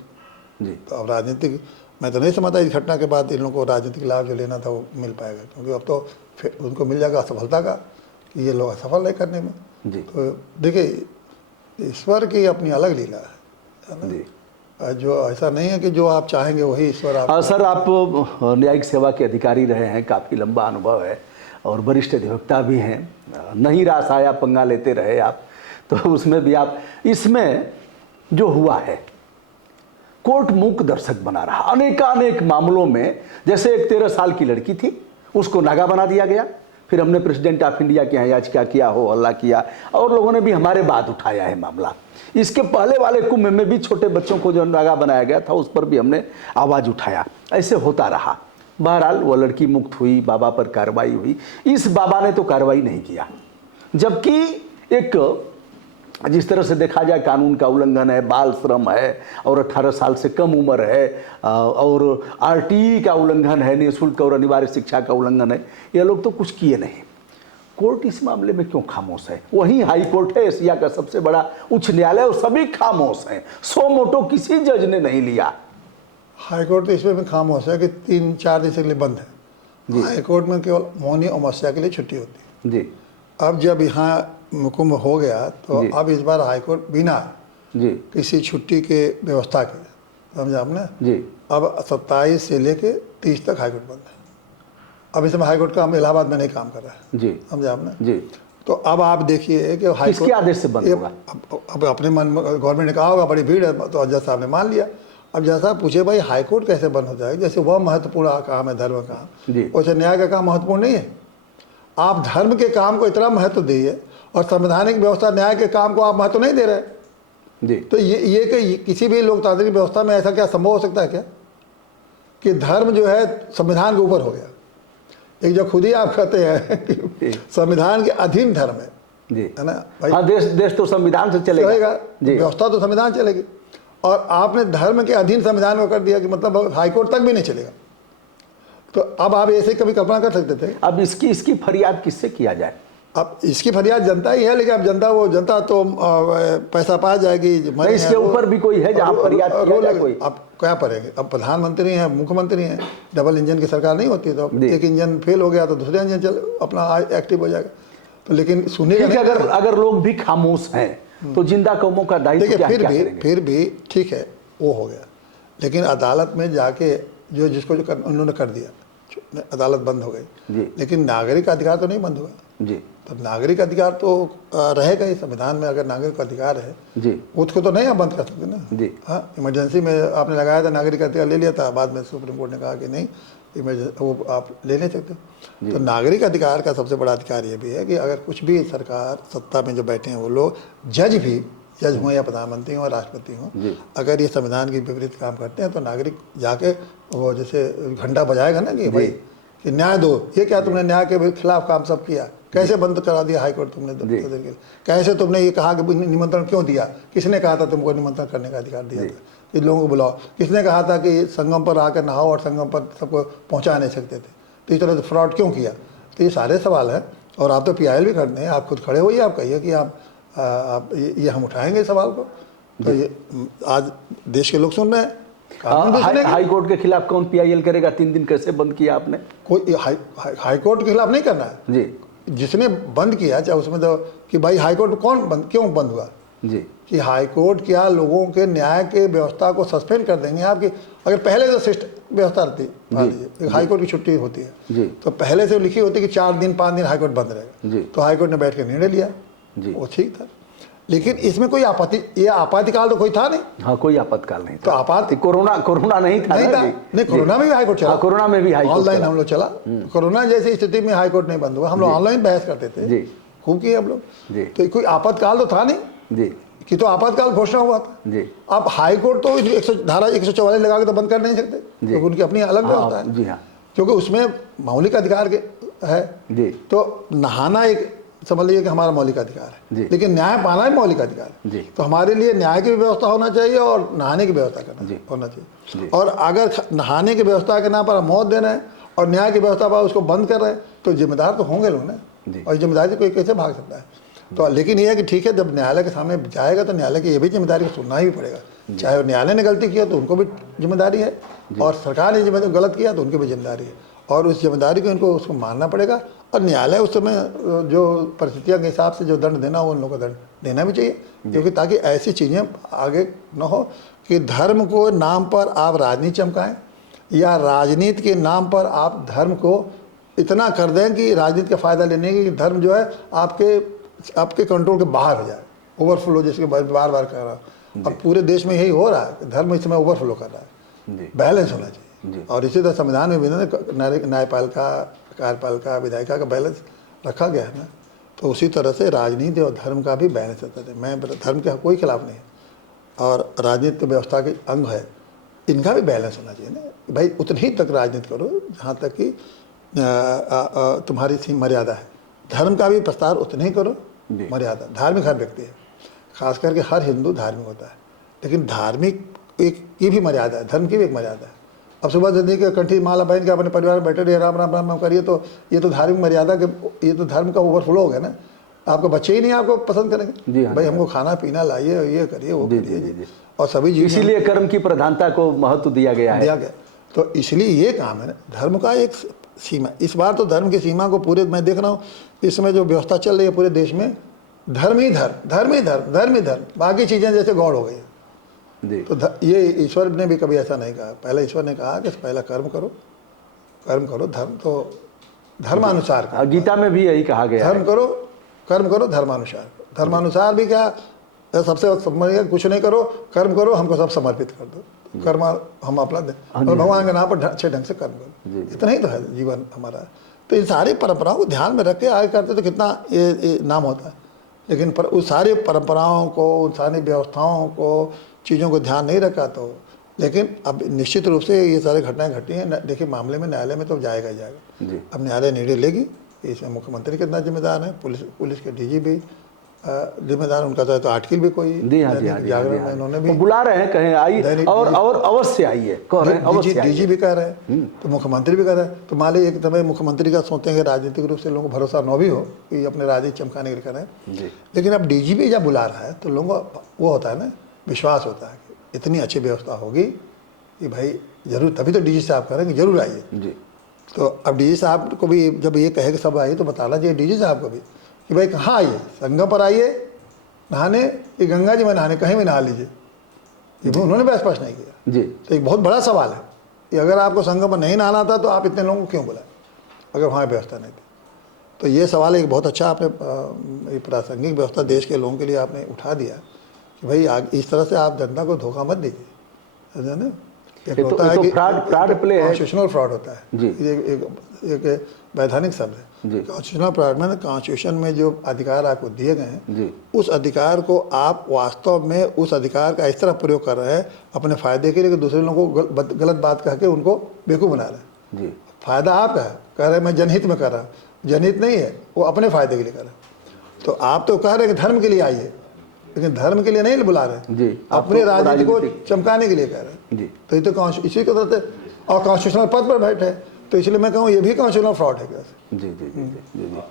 जी। तो अब राजनीतिक मैं तो नहीं समझता इस घटना के बाद इन लोगों को राजनीतिक लाभ जो लेना था वो मिल पाएगा, क्योंकि अब तो फिर उनको मिल जाएगा असफलता का कि ये लोग असफल है करने में। जी। तो देखिए ईश्वर की अपनी अलग लीला है ना? जी। जो ऐसा नहीं है कि जो आप चाहेंगे वही ईश्वर आप। सर, आप न्यायिक सेवा के अधिकारी रहे हैं, काफ़ी लंबा अनुभव है और वरिष्ठ अधिवक्ता भी हैं, नहीं रास आया पंगा लेते रहे आप, तो उसमें भी आप, इसमें जो हुआ है कोर्ट मूक दर्शक बना रहा अनेकानेक मामलों में। जैसे एक 13 साल की लड़की थी, उसको नागा बना दिया गया, फिर हमने प्रेसिडेंट ऑफ इंडिया के यहाँ याचिका किया, हो हल्ला किया, और लोगों ने भी हमारे बाद उठाया है मामला। इसके पहले वाले कुंभ में भी छोटे बच्चों को जो नागा बनाया गया था उस पर भी हमने आवाज़ उठाया, ऐसे होता रहा। बहरहाल वो लड़की मुक्त हुई, बाबा पर कार्रवाई हुई। इस बाबा ने तो कार्रवाई नहीं किया, जबकि एक जिस तरह से देखा जाए कानून का उल्लंघन है, बाल श्रम है, और 18 साल से कम उम्र है, और आरटीई का उल्लंघन है, निःशुल्क और अनिवार्य शिक्षा का उल्लंघन है, ये लोग तो कुछ किए नहीं। कोर्ट इस मामले में क्यों खामोश है? वही हाई कोर्ट है, एशिया का सबसे बड़ा उच्च न्यायालय, और सभी खामोश हैं। सो मोटो किसी जज ने नहीं लिया। हाई कोर्ट तो इसमें भी खामोश है कि 3-4 दिन के लिए बंद है। हाई कोर्ट में केवल मौनी अमावस्या के लिए छुट्टी होती है जी। अब जब यहाँ कुंभ हो गया तो अब इस बार हाई कोर्ट बिना किसी छुट्टी के व्यवस्था के, समझा आपने जी, अब 27 से लेके 30 तक हाई कोर्ट बंद है। अब इसमें हाई कोर्ट का हम इलाहाबाद में नहीं काम कर रहा है जी, समझा आपने जी। तो अब आप देखिए कि हाई किसके आदेश से बंद होगा? अब अपने मन गवर्नमेंट ने कहा होगा बड़ी भीड़ है, तो जज साहब ने मान लिया। अब जज साहब पूछे भाई हाई कोर्ट कैसे बंद हो जाएगा? जैसे वह महत्वपूर्ण काम है धर्म का, वैसे न्याय का काम महत्वपूर्ण नहीं है। आप धर्म के काम को इतना महत्व दिए और संवैधानिक व्यवस्था न्याय के काम को आप महत्व नहीं दे रहे जी। तो ये कि किसी भी लोकतांत्रिक व्यवस्था में ऐसा क्या संभव हो सकता है क्या कि धर्म जो है संविधान के ऊपर हो गया? एक जो खुद ही आप कहते हैं कि संविधान के अधीन धर्म है जी, है ना भाई? हाँ, देश तो संविधान से चलेगा, व्यवस्था तो संविधान चलेगी, और आपने धर्म के अधीन संविधान को कर दिया कि मतलब हाईकोर्ट तक भी नहीं चलेगा। तो अब आप ऐसे कभी कल्पना कर सकते थे? अब इसकी फरियाद किससे किया जाए? अब इसकी फरियाद जनता ही है, लेकिन अब जनता तो पैसा पा जाएगी। इसके ऊपर भी कोई है जहाँ फरियाद किया जाए कोई? अब क्या करेंगे? अब प्रधानमंत्री हैं, मुख्यमंत्री हैं, डबल इंजन की सरकार नहीं होती, तो एक इंजन फेल हो गया तो दूसरे इंजन चल अपना एक्टिव हो जाएगा। तो लेकिन सुनिएगा नहीं, अगर लोग भी खामोश हैं तो जिंदा कौमों का दायित्व क्या करेंगे? फिर भी ठीक है, वो हो गया, लेकिन अदालत में जाके जिसको उन्होंने कर दिया, अदालत बंद हो गई, लेकिन नागरिक अधिकार तो नहीं बंद हुआ जी। तब नागरिक अधिकार तो रहेगा ही संविधान में। अगर नागरिक अधिकार है जी, उसको तो नहीं आप बंद कर सकते ना जी। हाँ, इमरजेंसी में आपने लगाया था, नागरिक अधिकार ले लिया था, बाद में सुप्रीम कोर्ट ने कहा कि नहीं इमरजेंसी वो आप ले नहीं सकते। तो नागरिक अधिकार का सबसे बड़ा अधिकार ये भी है कि अगर कुछ भी सरकार सत्ता में जो बैठे हैं वो लोग जज भी जज हों या प्रधानमंत्री हों, राष्ट्रपति हों, अगर ये संविधान के विपरीत काम करते हैं तो नागरिक जाके वो जैसे घंटा बजाएगा ना कि भाई कि न्याय दो, ये क्या तुमने न्याय के खिलाफ काम सब किया, कैसे बंद करा दिया हाईकोर्ट तुमने 2 दिन के लिए, कैसे तुमने ये कहा कि निमंत्रण क्यों दिया, किसने कहा था तुमको निमंत्रण करने का अधिकार दिया था, कि लोगों को बुलाओ, किसने कहा था कि संगम पर आकर नहाओ और संगम पर सबको पहुंचा नहीं सकते थे, तो इस तरह से फ्रॉड क्यों किया। तो ये सारे सवाल हैं और आप तो PIL भी करते हैं, आप खुद खड़े होइए, आप कहिए कि आप ये हम उठाएंगे इस सवाल को। तो ये आज देश के लोग सुन रहे हैं। हाई कोर्ट के खिलाफ कौन PIL करेगा? 3 दिन कैसे बंद किया आपने? कोई हाई कोर्ट के खिलाफ नहीं करना है जी, जिसने बंद किया, चाहे उसमें तो कि भाई हाई कोर्ट क्यों बंद हुआ जी, कि हाई कोर्ट क्या लोगों के न्याय के व्यवस्था को सस्पेंड कर देंगे आपकी? अगर पहले से सिस्टम व्यवस्था रहती, हाई कोर्ट की छुट्टी होती है तो पहले से लिखी होती कि 4 दिन 5 दिन हाई कोर्ट बंद रहेगा, तो हाई कोर्ट ने बैठ कर निर्णय लिया, वो ठीक था। लेकिन इसमें कोई ये आपातकाल तो कोई था नहीं। हाँ, कोई आपातकाल नहीं था। तो आपात कोरोना नहीं था। नहीं, कोरोना में भी हाई कोर्ट चला। कोरोना में भी हाई कोर्ट ऑनलाइन हम लोग चला। कोरोना जैसी स्थिति में हाई कोर्ट नहीं बंद हुआ, हम लोग ऑनलाइन बहस करते थे, खूब किए हम लोग। तो कोई आपातकाल तो था नहीं कि तो आपातकाल घोषणा हुआ था। अब हाई कोर्ट तो धारा 144 लगा के तो बंद कर नहीं सकते, क्योंकि उनकी अपनी अलग व्यवस्था है, क्योंकि उसमें मौलिक अधिकार है। तो नहाना एक समझ लीजिए कि हमारा मौलिक अधिकार है, लेकिन न्याय पाना भी मौलिक अधिकार है। तो हमारे लिए न्याय की भी व्यवस्था होना चाहिए और नहाने की व्यवस्था होना चाहिए। और अगर नहाने की व्यवस्था के नाम पर हम मौत दे रहे हैं और न्याय की व्यवस्था पर उसको बंद कर रहे हैं तो जिम्मेदार तो होंगे लोग ना, और जिम्मेदारी से कोई कैसे भाग सकता है। तो लेकिन ये है कि ठीक है, जब न्यायालय के सामने जाएगा तो न्यायालय की ये भी जिम्मेदारी को सुनना ही पड़ेगा। चाहे न्यायालय ने गलती किया तो उनको भी जिम्मेदारी है, और सरकार ने गलत किया तो उनकी भी जिम्मेदारी है, और उस जिम्मेदारी को इनको उसको मानना पड़ेगा। और न्यायालय उस समय जो परिस्थितियों के हिसाब से जो दंड देना हो उन लोगों को दंड देना भी चाहिए, क्योंकि ताकि ऐसी चीज़ें आगे न हो कि धर्म को नाम पर आप राजनीति चमकाएं, या राजनीति के नाम पर आप धर्म को इतना कर दें कि राजनीति का फ़ायदा लेने की धर्म जो है आपके कंट्रोल के बाहर हो जाए, ओवरफ्लो, जिसके बार बार कर रहा है। और पूरे देश में यही हो रहा है, धर्म इस समय ओवरफ्लो कर रहा है। बैलेंस होना चाहिए, और इसी तरह संविधान में भी न्यायपालिका, कार्यपालिका, विधायिका का बैलेंस रखा गया है ना। तो उसी तरह से राजनीति और धर्म का भी बैलेंस रहता है। मैं धर्म के कोई खिलाफ नहीं है, और राजनीतिक व्यवस्था के अंग है, इनका भी बैलेंस होना चाहिए ना भाई। उतनी ही तक राजनीति करो जहाँ तक कि तुम्हारी मर्यादा है। धर्म का भी प्रस्ताव उतने ही करो, मर्यादा। धार्मिक हर व्यक्ति है, खास करके हर हिंदू धार्मिक होता है, लेकिन धार्मिक की भी मर्यादा है, धर्म की भी एक मर्यादा है। अब सुबह जल्दी के कंठी माला बहन के अपने परिवार में बैठे रहे राम राम राम राम करिए, तो ये तो धार्मिक मर्यादा के, ये तो धर्म का ओवरफ्लो हो गया ना। आपके बच्चे ही नहीं आपको पसंद करेंगे, भाई हमको खाना पीना लाइए, ये करिए, वो करिए, और सभी जीव, इसीलिए कर्म की प्रधानता को महत्व दिया गया। तो इसलिए ये काम है ना, धर्म का एक सीमा। इस बार तो धर्म की सीमा को पूरे, मैं देख रहा हूँ इस समय जो व्यवस्था चल रही है पूरे देश में, धर्म ही धर्म, बाकी चीज़ें जैसे गौड़ हो गई। तो ये ईश्वर ने भी कभी ऐसा नहीं कहा। पहले ईश्वर ने कहा कि पहला कर्म करो, धर्म तो धर्मानुसार करो। गीता में भी यही कहा गया, कर्म करो धर्मानुसार। धर्मानुसार भी क्या, सबसे कुछ नहीं करो, कर्म करो, हमको सब समर्पित कर दो, कर्म हम अपना दें, और भगवान के नाम पर अच्छे ढंग से कर्म करो। इतना ही तो है जीवन हमारा। तो इन सारी परंपराओं को ध्यान में रख के आगे करते तो कितना ये नाम होता है। लेकिन पर उस सारी परंपराओं को, उन सारी व्यवस्थाओं को, चीज़ों को ध्यान नहीं रखा तो। लेकिन अब निश्चित रूप से ये सारी घटनाएं घटी हैं। देखिए मामले में न्यायालय में तो जाएगा ही जाएगा। अब न्यायालय निर्णय लेगी, इसमें मुख्यमंत्री कितना जिम्मेदार है, पुलिस के DG भी जिम्मेदार, उनका तो आर्टिकल भी कोई जागरण में इन्होंने भी बुला रहे हैं, कहें आई और अवश्य आइए, DG भी कह रहे हैं, तो मुख्यमंत्री भी कह रहे हैं। तो मान लीजिए एक समय मुख्यमंत्री का सोचते हैं कि राजनीतिक रूप से लोगों को भरोसा न भी हो कि अपने राजनीति चमकाने के लिए कर रहे हैं, लेकिन अब DG भी जब बुला रहा है तो लोगों को वो होता है ना, विश्वास होता है कि इतनी अच्छी व्यवस्था होगी कि भाई जरूर, तभी तो DG साहब करेंगे, जरूर आइए। तो अब DG साहब को भी जब ये कहे कि सब आइए तो बताना चाहिए DG साहब को भी कि भाई कहाँ आइए, संगम पर आइए नहाने, कि गंगा जी में नहाने, कहीं भी नहा लीजिए। ये भी उन्होंने भी स्पष्ट नहीं किया। तो एक बहुत बड़ा सवाल है कि अगर आपको संगम पर नहीं नहाना था तो आप इतने लोगों को क्यों बुलाए, अगर वहाँ व्यवस्था नहीं थी। तो ये सवाल एक बहुत अच्छा आपने प्रासंगिक व्यवस्था देश के लोगों के लिए आपने उठा दिया कि भाई इस तरह से आप जनता को धोखा मत दीजिए, है ना। एक होता है कि फ्रॉड प्ले है, कॉन्स्टिट्यूशनल फ्रॉड होता है जी। ये एक वैधानिक शब्द है। कॉन्स्टिट्यूशनल फ्रॉड में कॉन्स्टिट्यूशन में जो अधिकार आपको दिए गए हैं उस अधिकार को आप वास्तव में उस अधिकार का इस तरह प्रयोग कर रहे हैं अपने फायदे के लिए कि दूसरे लोगों को गलत बात कह के उनको बेवकूफ़ बना रहे हैं। फायदा आपका है, कह रहे हैं मैं जनहित में कर रहा हूँ, जनहित नहीं है, वो अपने फायदे के लिए कर रहे हैं। तो आप तो कह रहे हैं कि धर्म के लिए आइए, लेकिन धर्म के लिए नहीं बुला रहे हैं, अपने राजनीति को चमकाने के लिए कह रहे हैं। तो ये तो इसी को तरह और कॉन्स्टिट्यूशनल पद पर बैठे हैं, तो इसलिए मैं कहूँ ये भी कॉन्स्टिट्यूशनल फ्रॉड है। जी जी जी जी जी।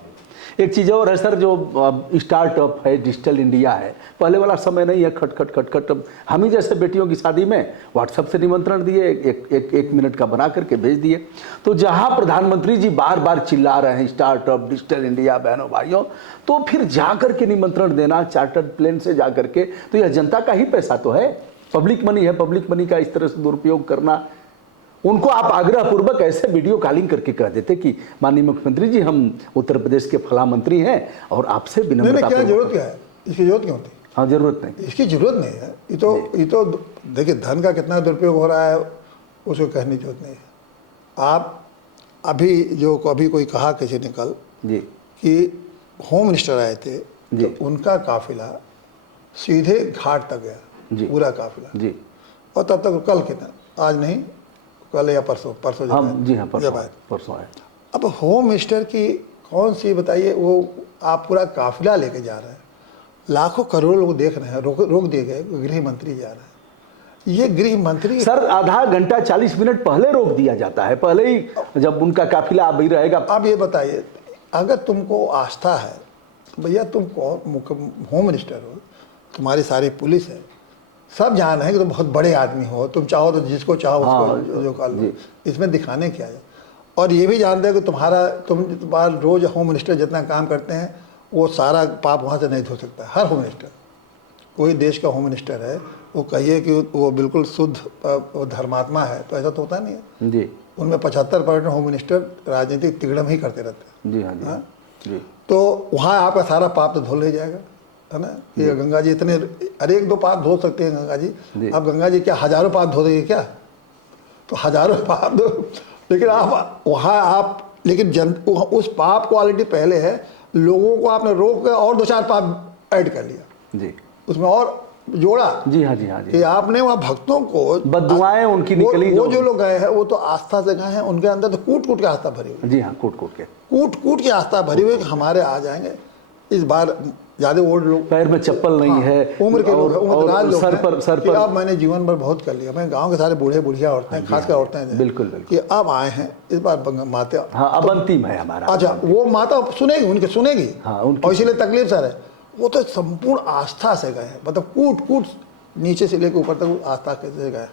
एक चीज़ और है सर, जो स्टार्टअप है, डिजिटल इंडिया है, पहले वाला समय नहीं है खट खट खट खट। हम ही जैसे बेटियों की शादी में व्हाट्सएप से निमंत्रण दिए, एक मिनट का बना करके भेज दिए। तो जहां प्रधानमंत्री जी बार बार चिल्ला रहे हैं स्टार्टअप डिजिटल इंडिया, बहनों भाइयों, तो फिर जाकर के निमंत्रण देना चार्टर्ड प्लेन से जा करके, तो यह जनता का ही पैसा तो है, पब्लिक मनी है, पब्लिक मनी का इस तरह से दुरुपयोग करना। उनको आप आग्रह पूर्वक ऐसे वीडियो कॉलिंग करके कह देते कि माननीय मुख्यमंत्री जी हम उत्तर प्रदेश के फला मंत्री हैं और आपसे विनम्रता। क्या जरूरत क्या है, इसकी जरूरत क्यों होती? हाँ, जरूरत नहीं, इसकी जरूरत नहीं है। ये तो देखिए धन का कितना दुरुपयोग हो रहा है उसको कहने की जरूरत नहीं है। आप अभी जो अभी कोई कहा किसी ने कल जी कि होम मिनिस्टर आए थे तो उनका काफिला सीधे घाट तक गया, पूरा काफिला जी, और तब तक कल कितना, आज नहीं कल या परसों हम जी हाँ परसों आए। अब होम मिनिस्टर की कौन सी बताइए, वो आप पूरा काफिला लेके जा रहे हैं, लाखों करोड़ों लोग देख रहे हैं, रोक दिए गए, गृह मंत्री जा रहे हैं। ये गृह मंत्री सर आधा घंटा 40 मिनट पहले रोक दिया जाता है, पहले ही जब उनका काफिला अभी रहेगा। अब ये बताइए, अगर तुमको आस्था है तो भैया तुम होम मिनिस्टर हो, तुम्हारी सारी पुलिस है, सब जान है कि तुम बहुत बड़े आदमी हो, तुम चाहो तो जिसको चाहो उसको जो कर लो, इसमें दिखाने क्या है। और ये भी जानते हैं कि तुम्हारा रोज होम मिनिस्टर जितना काम करते हैं वो सारा पाप वहाँ से नहीं धो सकता। हर होम मिनिस्टर, कोई देश का होम मिनिस्टर है वो कहिए कि वो बिल्कुल शुद्ध धर्मात्मा है तो ऐसा तो होता नहीं है जी। उनमें 75% होम मिनिस्टर राजनीतिक तिगड़म ही करते रहते हैं जी। हाँ जी। तो वहाँ आपका सारा पाप तो धो ले जाएगा, है ना। ये गंगा जी इतने, अरे 1-2 पाप धो सकते हैं गंगा जी, अब गंगा जी क्या हजारों पाप धो देंगे क्या? तो हजारों पाप धो, लेकिन आप वहाँ आप, लेकिन उस पाप क्वालिटी पहले है, लोगों को आपने रोक कर और 2-4 पाप ऐड कर लिया जी, उसमें और जोड़ा जी। हाँ जी, हाँ जी। कि आपने वहाँ भक्तों को बददुआएं उनकी निकली, वो जो लोग गए हैं वो तो आस्था से गए हैं, उनके अंदर तो कूट के आस्था भरी हुई जी। हाँ, कूट के आस्था भरी हुई कि हमारे आ जाएंगे इस बार। ज्यादा ओल्ड लोग, पैर में चप्पल नहीं है, उम्र के लोग, उम्रदराज लोग सर पर अब मैंने जीवन भर बहुत कर लिया, मैं गांव के सारे बूढ़े बुढ़िया औरतें, खासकर औरतें बिल्कुल कि अब आए हैं इस बार माता। हाँ, अब अंतिम है हमारा। अच्छा, वो माता सुनेगी, उनके सुनेगी और इसीलिए तकलीफ सर है। वो तो संपूर्ण आस्था से गए हैं, मतलब कूट नीचे से लेकर ऊपर तक आस्था कैसे गए।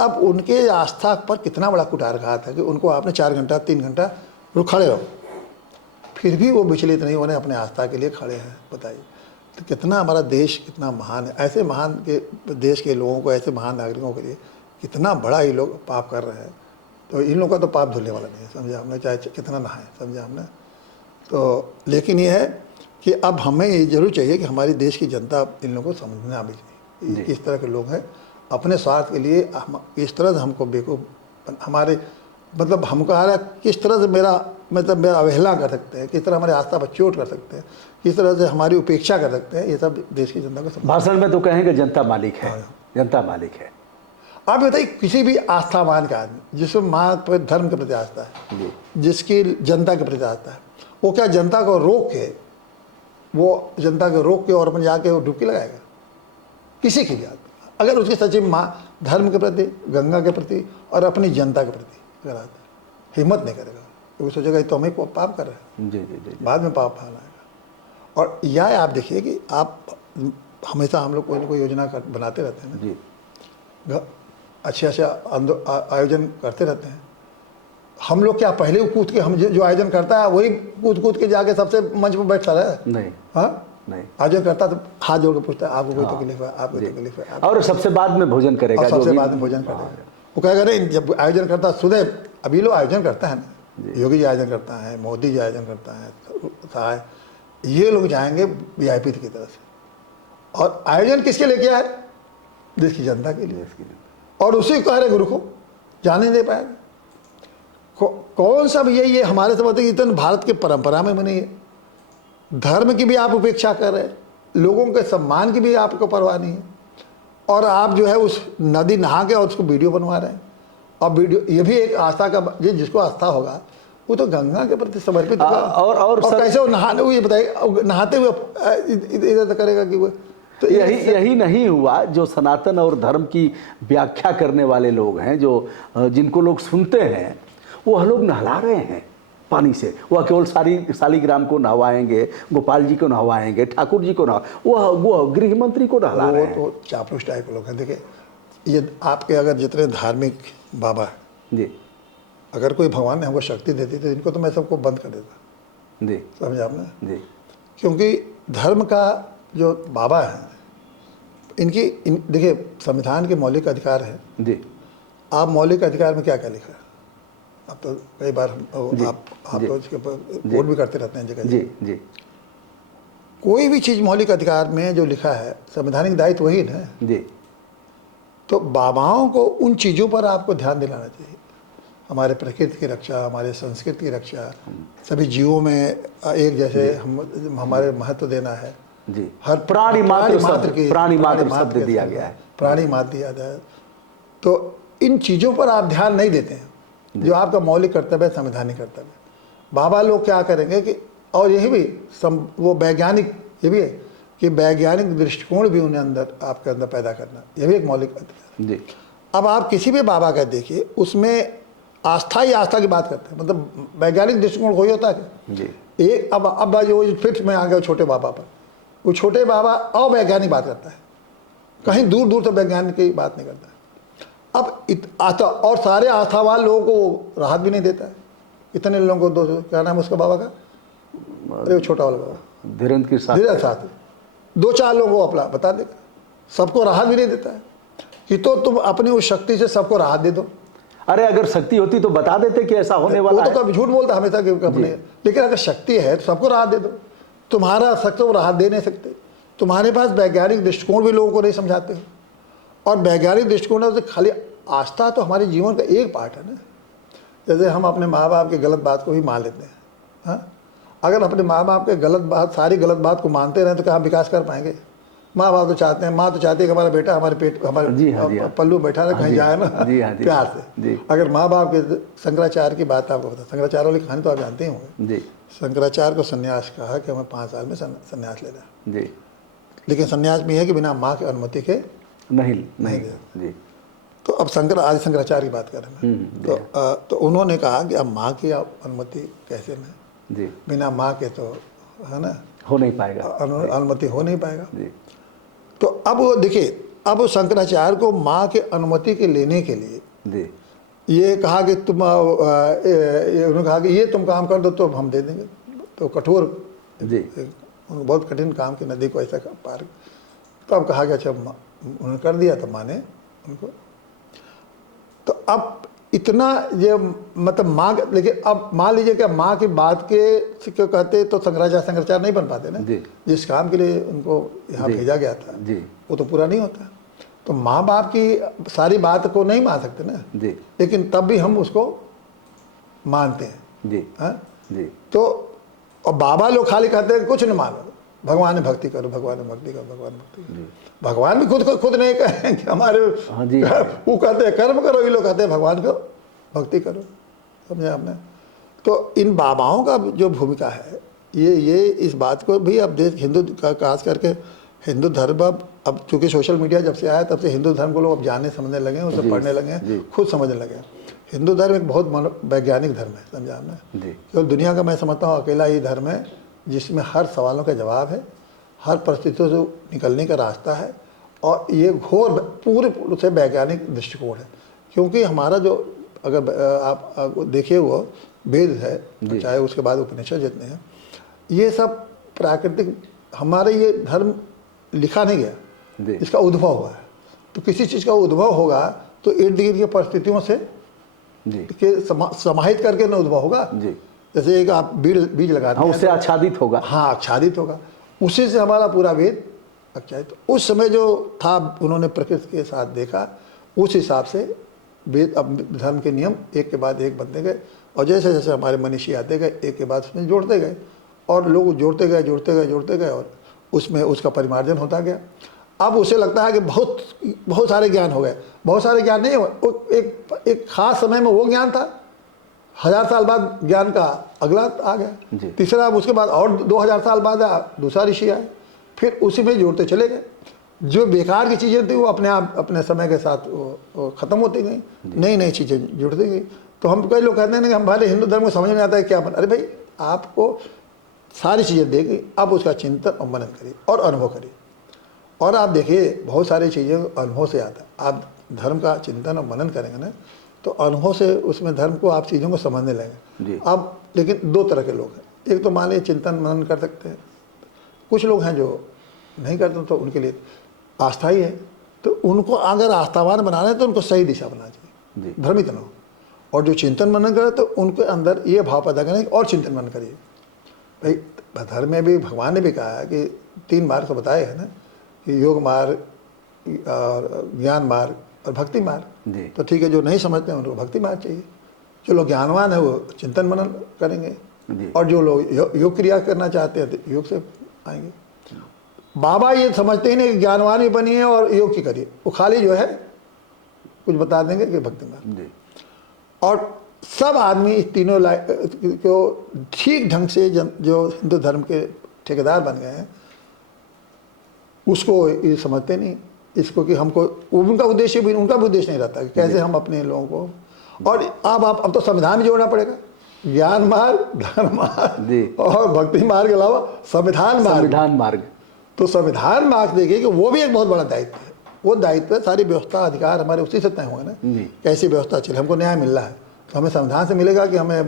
अब उनके आस्था पर कितना बड़ा कुठारघात है कि उनको आपने 4 घंटा 3 घंटा खड़े रहो, फिर भी वो विचलित नहीं होने अपने आस्था के लिए खड़े हैं। बताइए तो कितना हमारा देश कितना महान है। ऐसे महान के देश के लोगों को, ऐसे महान नागरिकों के लिए कितना बड़ा ये लोग पाप कर रहे हैं। तो इन लोगों का तो पाप धुलने वाला नहीं है, समझा हमने, चाहे कितना नहाए, समझा हमने। तो लेकिन ये है कि अब हमें ये जरूर चाहिए कि हमारी देश की जनता इन लोगों को समझना भी चाहिए किस तरह के लोग हैं, अपने स्वार्थ के लिए इस तरह से हमको बेवकूफ़, हमारे मतलब हमको आ रहा है किस तरह से मेरा अवहेलना कर सकते हैं, किस तरह हमारे आस्था पर चोट कर सकते हैं, किस तरह से हमारी उपेक्षा कर सकते हैं। ये सब देश की जनता को भाषण में तो कहेंगे जनता मालिक है, जनता मालिक है। आप बताइए किसी भी आस्थावान का आदमी जिसमें माँ पर धर्म के प्रति आस्था है, जिसकी जनता के प्रति आस्था है, वो क्या जनता को रोक के और अपने जाके वो डुबकी लगाएगा? किसी की भी आदमी अगर उसकी सच्ची माँ धर्म के प्रति, गंगा के प्रति और अपनी जनता के प्रति अगर आता है, हिम्मत नहीं करेगा, तो वो सोचेगा तो हम ही पाप कर रहे हैं जी। बाद में पाप फैलाएगा। और यह आप देखिए कि आप हमेशा हम लोग कोई ना कोई योजना बनाते रहते हैं जी, अच्छे आयोजन करते रहते हैं। हम लोग क्या पहले कूद के, हम जो आयोजन करता है वही कूद के जाके सबसे मंच पर बैठता रहे? नहीं। हाँ नहीं, आयोजन करता तो हाथ जोड़ के पूछता है आपको कोई तकलीफ है, आपको तकलीफ है, और सबसे बाद में भोजन करेगा, सबसे बाद में भोजन करेगा। वो कहेगा नहीं, जब आयोजन करता सुबह, अभी लोग आयोजन करता है ना, योगी जी आयोजन करता है, मोदी जी आयोजन करता है, ये लोग जाएंगे वीआईपी की तरह से। और आयोजन किसके लिए किया है? देश की जनता के लिए। और उसी को कह रहे हैं रुको, जाने नहीं पाएगा। कौन सा भैया ये हमारे समझते कि इतना भारत की परंपरा में बनी है। धर्म की भी आप उपेक्षा कर रहे हैं, लोगों के सम्मान की भी आपको परवाह नहीं है, और आप जो है उस नदी नहा के और उसको वीडियो बनवा रहे हैं। और वीडियो ये भी एक आस्था का, ये जिसको आस्था होगा वो तो गंगा के प्रति समर्पित होगा। और कैसे वो नहाने हुए बताइए, नहाते हुए इधर करेगा कि वो तो यही नहीं हुआ। जो सनातन और धर्म की व्याख्या करने वाले लोग हैं, जो जिनको लोग सुनते हैं, वो लोग नहला रहे हैं पानी से। वह केवल शालिग्राम को नहवाएंगे, गोपाल जी को नहवाएंगे, ठाकुर जी को वो गृह मंत्री को नहला रहे हैं। तो चापलूस टाइप के लोग हैं। देखिए ये आपके अगर जितने धार्मिक बाबा हैं जी, अगर कोई भगवान ने हमको शक्ति देती तो इनको तो मैं सबको बंद कर देता जी, समझे आपने जी। क्योंकि धर्म का जो बाबा है देखिए संविधान के मौलिक अधिकार है जी। आप मौलिक अधिकार में क्या क्या लिखा है? आप तो कई बार आप तो इसके ऊपर वोट भी करते रहते हैं जगह जी जी। कोई भी चीज़ मौलिक अधिकार में जो लिखा है संवैधानिक दायित्व वही ना जी। तो बाबाओं को उन चीज़ों पर आपको ध्यान दिलाना चाहिए। हमारे प्रकृति की रक्षा, हमारे संस्कृति की रक्षा, सभी जीवों में एक जैसे हमारे महत्व देना है जी। हर प्राणी मात्र शब्द दिया गया है, प्राणी मात्र दिया गया है। तो इन चीज़ों पर आप ध्यान नहीं देते हैं जो आपका मौलिक कर्तव्य है, संवैधानिक कर्तव्य। बाबा लोग क्या करेंगे कि और यही भी वो वैज्ञानिक ये भी है कि वैज्ञानिक दृष्टिकोण भी उन्हें अंदर आपके अंदर पैदा करना, यह भी एक मौलिक अधिकार जी। अब आप किसी भी बाबा का देखिए उसमें आस्था ही आस्था की बात करते हैं, मतलब वैज्ञानिक दृष्टिकोण कोई होता है जी। एक अब जो फिर मैं आ गया छोटे बाबा पर, वो छोटे बाबा अवैज्ञानिक बात करता है, कहीं दूर दूर तक वैज्ञानिक की बात नहीं करता है। अब और सारे आस्थावान लोगों को राहत भी नहीं देता है। इतने लोगों को क्या नाम है उसका बाबा का, अरे छोटा वाला बाबा धीरेन्द्र साथ 2-4 लोगों को अपना बता देगा, सबको राहत भी नहीं देता है कि तो तुम अपनी उस शक्ति से सबको राहत दे दो। अरे अगर शक्ति होती तो बता देते कि ऐसा होने वाला है। वो तो कभी झूठ बोलता हमेशा कि अपने, लेकिन अगर शक्ति है तो सबको राहत दे दो। तुम्हारा सबको राहत दे नहीं सकते, तुम्हारे पास वैज्ञानिक दृष्टिकोण भी लोगों को नहीं समझाते हो। और वैज्ञानिक दृष्टिकोण से खाली आस्था तो हमारे जीवन का एक पार्ट है ना। जैसे हम अपने माँ बाप की गलत बात को भी मान लेते हैं, हाँ अगर अपने माँ बाप के गलत बात सारी गलत बात को मानते रहें तो क्या हम विकास कर पाएंगे? माँ बाप तो चाहते हैं, माँ तो चाहती है कि हमारा बेटा हमारे पेट हमारे पल्लू बैठा रहे, कहीं जाए ना प्यार से। अगर माँ बाप के शंकराचार्य की बात आपको पता, शंकराचार्य वाली कहानी तो आप जानते ही होंगे। शंकराचार्य को सन्यास कहा कि हमें 5 साल में सन्यास लेना है, लेकिन सन्यास में है कि बिना माँ की अनुमति के नहीं जी। तो अब आदि शंकराचार्य की बात कर रहे हैं तो उन्होंने कहा कि अब माँ की अनुमति कैसे में जी, बिना माँ के तो है ना हो नहीं पाएगा, अनुमति हो नहीं पाएगा जी। तो अब वो देखिए, अब शंकराचार्य को माँ के अनुमति के लेने के लिए जी ये कहा कि तुम उन्होंने कहा कि ये तुम काम कर दो तो हम दे देंगे। तो कठोर जी, बहुत कठिन काम की नदी को ऐसा पार, तो अब कहा कि अच्छा उन्होंने कर दिया तो माने उनको। तो अब इतना ये मतलब माँ, लेकिन अब मान लीजिए कि माँ की बात के क्यों कहते तो शंकराचार्य नहीं बन पाते ना। जिस काम के लिए उनको यहाँ भेजा गया था वो तो पूरा नहीं होता। तो माँ बाप की सारी बात को नहीं मान सकते ना, लेकिन तब भी हम उसको मानते हैं जी। हाँ जी। तो और बाबा लोग खाली कहते हैं कुछ नहीं मानो, भगवान में भक्ति करो, भगवान में भक्ति करो, भगवान में भक्ति करो। भगवान भी खुद नहीं कहें कि हमारे वो कहते हैं कर्म करो, ये लोग कहते हैं भगवान को भक्ति करो, समझे आपने। तो इन बाबाओं का जो भूमिका है ये इस बात को भी अब देश हिंदू का खास करके हिंदू धर्म अब चूँकि सोशल मीडिया जब से आया तब से हिंदू धर्म को लोग अब जानने समझने लगे हैं, उसे पढ़ने लगे हैं, खुद समझने लगे हैं। हिंदू धर्म एक बहुत वैज्ञानिक धर्म है, समझा आपने। केवल दुनिया का मैं समझता हूँ अकेला ही धर्म है जिसमें हर सवालों का जवाब है, हर परिस्थितियों से निकलने का रास्ता है, और ये घोर पूरे रूप से वैज्ञानिक दृष्टिकोण है। क्योंकि हमारा जो अगर आप देखिए वो वेद है, चाहे उसके बाद उपनिषद जितने हैं, ये सब प्राकृतिक, हमारे ये धर्म लिखा नहीं गया, इसका उद्भव हुआ है। तो किसी चीज़ का उद्भव होगा तो इर्द गिर्द की परिस्थितियों से के समाहित करके न उद्भव होगा। जैसे एक आप बीज लगाते हैं, उससे आच्छादित होगा, हाँ आच्छादित होगा, उसी से हमारा पूरा वेद अच्छा है। तो उस समय जो था उन्होंने प्रकृति के साथ देखा, उस हिसाब से अब धर्म के नियम एक के बाद एक बनते गए, और जैसे जैसे हमारे मनीषी आते गए एक के बाद उसमें जोड़ते गए, और लोग जोड़ते गए और उसमें उसका परिमार्जन होता गया। अब उसे लगता है कि बहुत सारे ज्ञान हो गए। बहुत सारे ज्ञान नहीं हुए, एक खास समय में वो ज्ञान था, 1000 साल बाद ज्ञान का अगला आ गया, तीसरा, उसके बाद और 2000 साल बाद दूसरा ऋषि आए, फिर उसी में जोड़ते चले गए। जो बेकार की चीज़ें थी वो अपने आप अपने समय के साथ वो ख़त्म होती गई, नई नई चीज़ें जुड़ती गई। तो हम कई लोग कहते हैं कि हमारे हिंदू धर्म को समझ में आता है क्या अरे भाई, आपको सारी चीज़ें दे गई, अब उसका चिंतन और मनन करिए और अनुभव करिए। और आप देखिए बहुत सारी चीज़ें अनुभव से आता है। आप धर्म का चिंतन और मनन करेंगे ना तो अनुभव से उसमें धर्म को आप चीज़ों को समझने लगेंगे। अब लेकिन दो तरह के लोग हैं, एक तो मान लीजिए चिंतन मनन कर सकते हैं, कुछ लोग हैं जो नहीं करते, तो उनके लिए आस्था ही है। तो उनको अगर आस्थावान बनाना है तो उनको सही दिशा बनाना चाहिए, भ्रमित ना हो। और जो चिंतन मनन करे तो उनके अंदर ये भाव पैदा करें और चिंतन मनन करिए। भाई धर्म में भी भगवान ने भी कहा है कि 3 मार्ग तो बताए हैं ना, कि योग मार्ग, ज्ञान मार्ग और भक्ति मार्ग। तो ठीक है, जो नहीं समझते हैं उनको भक्ति मार्ग चाहिए, जो लोग ज्ञानवान है वो चिंतन मनन करेंगे, और जो लोग योग क्रिया करना चाहते हैं तो योग से आएंगे। बाबा ये समझते ही नहीं कि ज्ञानवान भी बनिए और योग की करिए, वो खाली जो है कुछ बता देंगे कि भक्ति मार्ग। और सब आदमी इस तीनों को ठीक ढंग से जो हिंदू धर्म के ठेकेदार बन गए हैं उसको ये समझते नहीं इसको, कि हमको उनका उद्देश्य भी नहीं रहता कि कैसे हम अपने लोगों को। और अब तो संविधान भी जोड़ना पड़ेगा, ज्ञान मार्ग, धर्म मार्ग और भक्ति मार्ग के अलावा संविधान मार्ग। तो संविधान मार्ग देखिए कि वो भी एक बहुत बड़ा दायित्व है। वो दायित्व, सारी व्यवस्था अधिकार हमारे उसी से तय हुए ना, कैसी व्यवस्था चले, हमको न्याय मिल रहा है तो हमें संविधान से मिलेगा कि हमें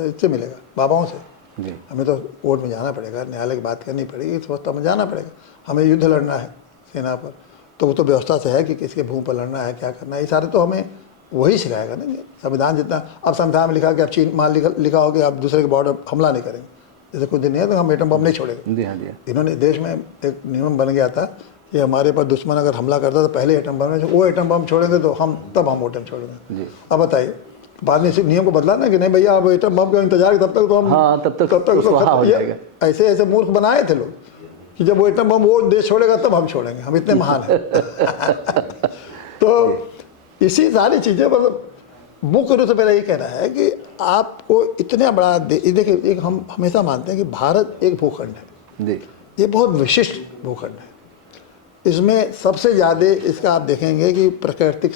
इससे मिलेगा, बाबाओं से। हमें तो कोर्ट में जाना पड़ेगा, न्यायालय की बात करनी पड़ेगी, इस व्यवस्था में जाना पड़ेगा। हमें युद्ध लड़ना है सेना पर, तो वो तो व्यवस्था से है कि किसके भूमि पर लड़ना है, क्या करना है, ये सारे तो हमें वही सिखाएगा ना। संविधान जितना, अब संविधान में लिखा कि अब चीन मान लिखा हो कि आप दूसरे के बॉर्डर हमला नहीं करेंगे, जैसे कुछ दिन नहीं है तो हम एटम बम नहीं छोड़ेंगे। इन्होंने देश में एक नियम बन गया था कि हमारे पर दुश्मन अगर हमला करता तो पहले एटम बम, वो एटम बम छोड़ेंगे तो हम एटम छोड़ेंगे। अब बताइए, बाद में इस नियम को बदला ना कि नहीं भैया अब एटम बम का इंतजार, तब तक तो हम तब तक ऐसे ऐसे मूर्ख बनाए थे लोग कि जब वो एटम बम वो देश छोड़ेगा तब हम छोड़ेंगे, हम इतने महान हैं। तो इसी सारी चीज़ें मतलब मुख्य रूप से मेरा ये कहना है कि आपको इतना बड़ा देखिए, एक हम हमेशा मानते हैं कि भारत एक भूखंड है, ये बहुत विशिष्ट भूखंड है। इसमें सबसे ज़्यादा इसका आप देखेंगे कि प्राकृतिक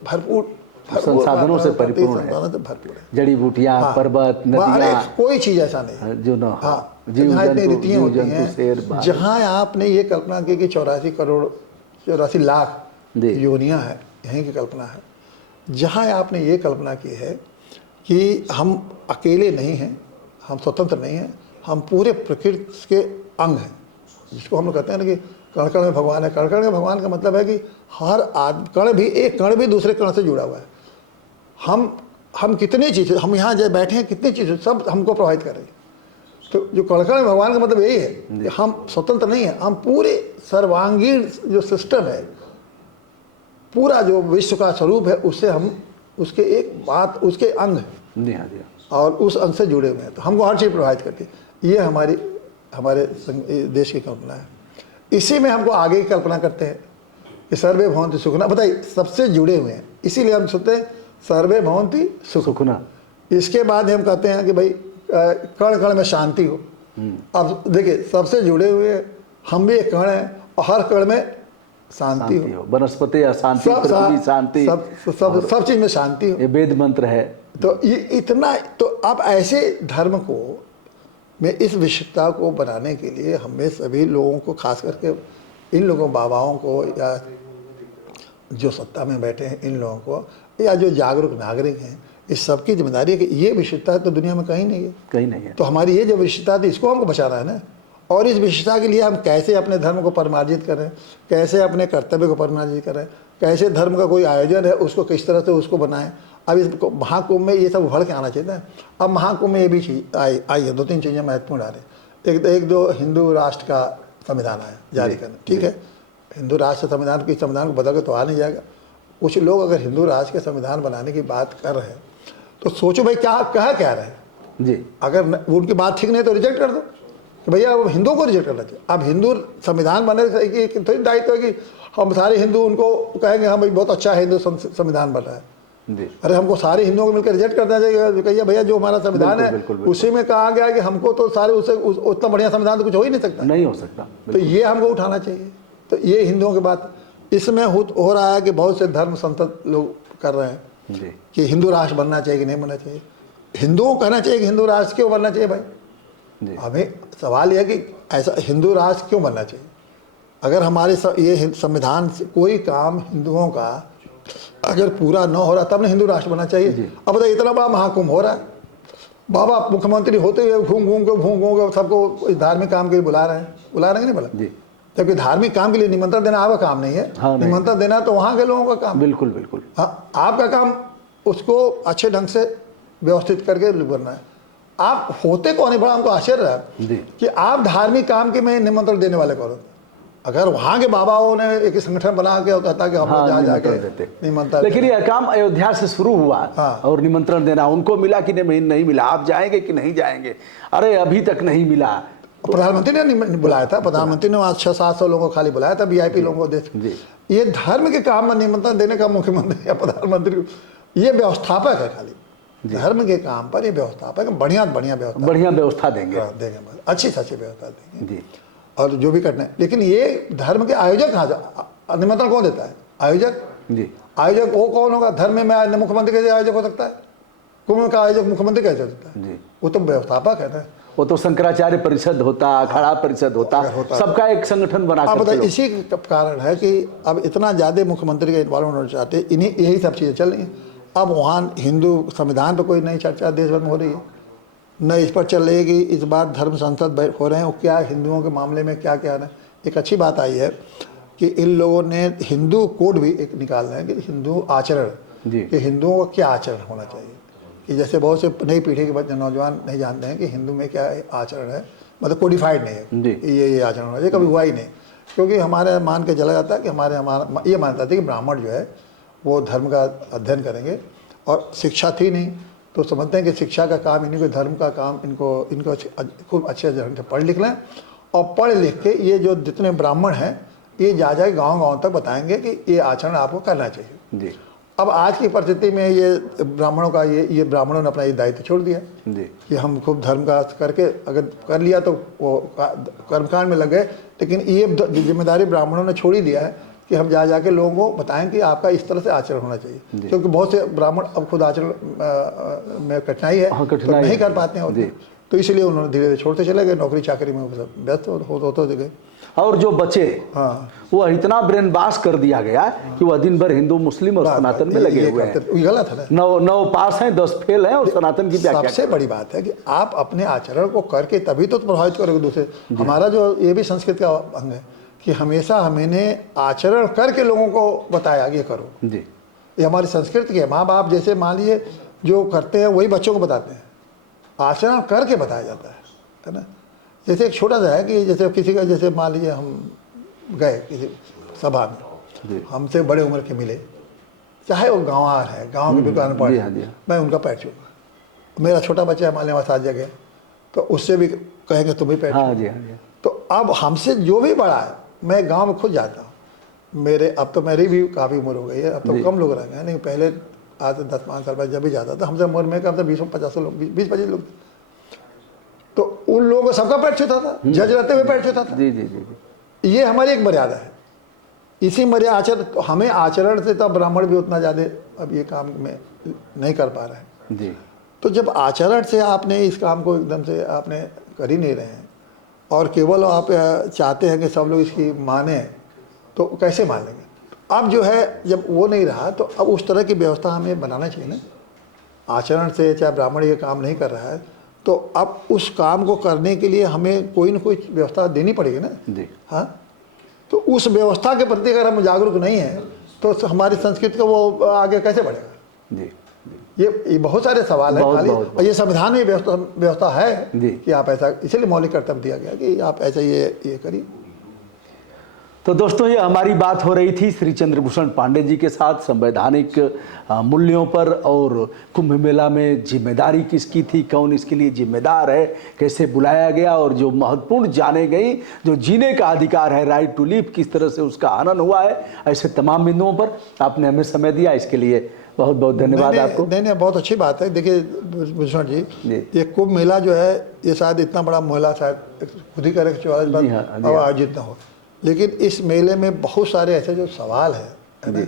भरपूर संसाधनों से परिपूर्ण है, जड़ी बूटियां, पर्वत, नदियां, कोई चीज़ ऐसा नहीं है जो ना, हाँ, जहाँ इतनी रीतियाँ होती हैं, जहाँ आपने ये कल्पना की कि 84 लाख योनियाँ हैं, यहीं की कल्पना है। जहाँ आपने ये कल्पना की है कि हम अकेले नहीं हैं, हम स्वतंत्र नहीं हैं, हम पूरे प्रकृति के अंग हैं, जिसको हम लोग कहते हैं ना कि कण कण में भगवान है। कण कण में भगवान का मतलब है कि हर कण भी, एक कण भी दूसरे कण से जुड़ा हुआ है। हम कितनी चीज़ें, हम यहाँ जो बैठे हैं, कितनी चीज़ें सब हमको प्रभावित कर रही है। तो जो कण कण में भगवान का मतलब यही है कि हम स्वतंत्र नहीं हैं, हम पूरे सर्वांगीण जो सिस्टम है, पूरा जो विश्व का स्वरूप है, उससे हम उसके एक बात, उसके अंग हैं और उस अंग से जुड़े हुए हैं। तो हमको हर चीज़ प्रभावित करती है। ये हमारे देश की कल्पना है। इसी में हमको आगे की कल्पना करते हैं कि सर्वे भवन्ति सुखिनः। बताइए, सबसे जुड़े हुए हैं, इसीलिए हम सोचते हैं सर्वे भवन्ति सुखिनः। इसके बाद हम कहते हैं कि भाई कण कण में शांति हो। अब देखिए, सबसे जुड़े हुए हम भी एक कण हैं और हर कण में शांति हो। वनस्पति शांति, पृथ्वी शांति, सब चीज में शांति हो, ये वेद मंत्र है। तो ये इतना, तो अब ऐसे धर्म को में इस विशिष्टता को बनाने के लिए हमें सभी लोगों को, खास करके इन लोगों बाबाओं को या जो सत्ता में बैठे हैं इन लोगों को, या जो जागरूक नागरिक हैं, इस सबकी जिम्मेदारी है कि ये विशिष्टता तो दुनिया में कहीं नहीं है। तो हमारी ये जो विशिष्टता थी, इसको हमको बचाना है ना। और इस विशिष्टता के लिए हम कैसे अपने धर्म को परिमार्जित करें, कैसे अपने कर्तव्य को परिमार्जित करें, कैसे धर्म का कोई आयोजन है उसको किस तरह से उसको बनाएं। अब इस महाकुंभ में ये सब उभर के आना चाहिए था। अब महाकुंभ में ये भी चीज आई है, 2-3 चीज़ें महत्वपूर्ण आ रही। एक दो हिंदू राष्ट्र का संविधान आया जारी करना, ठीक है, हिंदू राष्ट्र संविधान को बदल के तो आ नहीं जाएगा। कुछ लोग अगर हिंदू राष्ट्र के संविधान बनाने की बात कर रहे हैं तो सोचो भाई क्या कह रहे हैं जी। अगर उनकी बात ठीक नहीं तो रिजेक्ट कर दो कि भैया अब हिंदुओं को रिजेक्ट करना चाहिए। अब हिंदू संविधान बनने की थोड़ी दायित्व है कि हम सारे हिंदू उनको कहेंगे हाँ भाई बहुत अच्छा हिंदू संविधान बन रहा है जी। अरे हमको सारे हिंदुओं को मिलकर रिजेक्ट करना चाहिए। कहिए भैया जो हमारा संविधान है उसी में कहा गया कि हमको तो सारे उससे उतना बढ़िया संविधान तो कुछ हो ही नहीं सकता, नहीं हो सकता। तो ये हमको उठाना चाहिए। तो ये हिंदुओं की बात इसमें हो रहा है कि बहुत से धर्म संसद लोग कर रहे हैं जी। कि हिंदू राष्ट्र बनना चाहिए कि नहीं बनना चाहिए। हिंदुओं को कहना चाहिए कि हिंदू राष्ट्र क्यों बनना चाहिए भाई। जी। हमें सवाल यह कि ऐसा हिंदू राष्ट्र क्यों बनना चाहिए। अगर हमारे ये संविधान से कोई काम हिंदुओं का अगर पूरा न हो रहा तब ना हिंदू राष्ट्र बनना चाहिए। अब बताइए इतना बड़ा महाकुंभ हो रहा है, बाबा मुख्यमंत्री होते हुए घूम के सबको इस धार्मिक काम के लिए बुला रहे हैं कि नहीं बुला, जबकि धार्मिक काम के लिए निमंत्रण देना आपका काम नहीं है। हाँ, निमंत्रण देना तो वहाँ के लोगों का काम। बिल्कुल बिल्कुल। हाँ, आपका काम उसको अच्छे ढंग से व्यवस्थित करके करना है। आप होते कौन है, बड़ा हमको आश्चर्य है कि आप धार्मिक काम के में निमंत्रण देने वाले कौन होते। अगर वहाँ के बाबाओं ने एक संगठन बना के होता था कि हम लोग जाके निमंत्रण, लेकिन यह काम अयोध्या से शुरू हुआ। हाँ। और निमंत्रण देना उनको मिला कि नहीं मिला, आप जाएंगे कि नहीं जाएंगे, अरे अभी तक नहीं मिला। प्रधानमंत्री ने बुलाया था, प्रधानमंत्री ने वहाँ 600-700 लोगों को खाली बुलाया था, VIP लोगों को दे। ये धर्म के काम में निमंत्रण देने का मुख्यमंत्री या प्रधानमंत्री ये व्यवस्थापक है, खाली धर्म के काम पर ये व्यवस्थापक बढ़िया व्यवस्था देंगे, अच्छी से अच्छी व्यवस्था देंगे और जो भी करना है। लेकिन ये धर्म के आयोजक कहाँ निमंत्रण कौन देता है? आयोजक जी। आयोजक वो कौन होगा? धर्म में मुख्यमंत्री कैसे आयोजक हो सकता है? कुंभ का आयोजक मुख्यमंत्री कैसे होता है? वो तो व्यवस्थापक है ना। वो तो शंकराचार्य परिषद होता, अखाड़ा परिषद होता, सबका एक संगठन बना करके। इसी कारण है कि अब इतना ज़्यादा मुख्यमंत्री का इन्वॉल्वमेंट होना चाहते, इन्हीं यही सब चीज़ें चल रही हैं। अब वहाँ हिंदू संविधान पर कोई नई चर्चा देश भर में हो रही है, न इस पर चल रही है कि इस बार धर्म संसद हो रहे हैं वो क्या हिंदुओं के मामले में क्या क्या है। एक अच्छी बात आई है कि इन लोगों ने हिंदू कोड भी एक निकालना है कि हिंदू आचरण, कि हिंदुओं का क्या आचरण होना चाहिए। कि जैसे बहुत से नई पीढ़ी के बच्चे नौजवान नहीं जानते हैं कि हिंदू में क्या आचरण है, मतलब कोडिफाइड नहीं है कि ये आचरण होना चाहिए, कभी हुआ ही नहीं। क्योंकि हमारे मान के चला जाता है कि हमारा ये मानता था कि ब्राह्मण जो है वो धर्म का अध्ययन करेंगे और शिक्षा थी नहीं, तो समझते हैं कि शिक्षा का काम इन्हीं को, धर्म का काम इनको खूब अच्छे ढंग से पढ़ लिख लें और पढ़ लिख के ये जो जितने ब्राह्मण हैं ये जाके गांव-गांव तक बताएंगे कि ये आचरण आपको करना चाहिए जी। अब आज की परिस्थिति में ये ब्राह्मणों का ये ब्राह्मणों ने अपना ये दायित्व छोड़ दिया जी कि हम खूब धर्म का करके अगर कर लिया तो वो कर्मकांड में लग गए, लेकिन ये जिम्मेदारी ब्राह्मणों ने छोड़ ही दिया है कि हम जाके लोगों को बताएं कि आपका इस तरह से आचरण होना चाहिए। क्योंकि बहुत से ब्राह्मण अब खुद आचरण में कठिनाई है, तो नहीं कर पाते हैं, तो इसलिए उन्होंने धीरे धीरे छोड़ते चले गए, नौकरी चाकरी में व्यस्त होते गए। और जो बचे वो इतना ब्रेन वाश कर दिया गया कि वह दिन भर हिंदू मुस्लिम और सनातन में लगे हुए हैं। गलत है ना, 9 पास हैं 10 फेल हैं और सनातन की व्याख्या। सबसे बड़ी बात है कि आप अपने आचरण को करके तभी तो प्रभावित करोगे दूसरे। हमारा जो ये भी संस्कृत का अंग है कि हमेशा हमने आचरण करके लोगों को बताया ये करो जी। ये हमारी संस्कृति है। माँ बाप जैसे मान लीजिए जो करते हैं वही बच्चों को बताते हैं, आचरण करके बताया जाता है ना। जैसे एक छोटा सा है कि जैसे किसी का, जैसे मान लीजिए हम गए किसी सभा में, हमसे बड़े उम्र के मिले, चाहे वो गाँव है, गाँव के बिल्कुल अनपढ़, मैं उनका पैर छूँगा। मेरा छोटा बच्चा है मान लिया वहाँ 7 जगह, तो उससे भी कहेंगे तुम भी पैर छूओ। तो अब हमसे जो भी बड़ा है, मैं गांव में खुद जाता हूँ, अब तो मेरी भी काफ़ी उम्र हो गई है, अब तो कम लोग रह गए, नहीं पहले आज से 10-5 साल पहले जब भी जाता था हमसे उम्र में कम से 20-50 लोग, 20-25 लोग, तो उन लोगों को सबका पैर छूता था, जज रहते हुए पैर छूता था जी जी जी। ये हमारी एक मर्यादा है, इसी मर्यादा आचरण, तो हमें आचरण से तब ब्राह्मण भी उतना ज़्यादा अब ये काम में नहीं कर पा रहे हैं जी। तो जब आचरण से आपने इस काम को एकदम से आपने कर ही नहीं रहे हैं और केवल आप चाहते हैं कि सब लोग इसकी माने, तो कैसे मान लेंगे। अब जो है जब वो नहीं रहा तो अब उस तरह की व्यवस्था हमें बनाना चाहिए ना। आचरण से चाहे ब्राह्मण ये काम नहीं कर रहा है तो अब उस काम को करने के लिए हमें कोई ना कोई व्यवस्था देनी पड़ेगी ना जी। हाँ, तो उस व्यवस्था के प्रति अगर हम जागरूक नहीं हैं तो हमारी संस्कृति का वो आगे कैसे बढ़ेगा जी। ये बहुत सारे सवाल हैं खाली, और ये संविधान में व्यवस्था है कि आप ऐसा, इसलिए मौलिक कर्तव्य दिया गया कि आप ऐसा ये करिए। तो दोस्तों, ये हमारी बात हो रही थी श्री चंद्रभूषण पांडे जी के साथ संवैधानिक मूल्यों पर, और कुंभ मेला में जिम्मेदारी किसकी थी, कौन इसके लिए जिम्मेदार है, कैसे बुलाया गया, और जो महत्वपूर्ण जाने गई जो जीने का अधिकार है, राइट टू लिव, किस तरह से उसका हनन हुआ है। ऐसे तमाम बिंदुओं पर आपने हमें समय दिया, इसके लिए बहुत बहुत धन्यवाद आपको। नहीं, बहुत अच्छी बात है। देखिए भूषण जी, ये कुंभ मेला जो है, ये शायद इतना बड़ा मेला शायद खुद ही करे 44 बार आयोजित न हो, लेकिन इस मेले में बहुत सारे ऐसे जो सवाल है ना,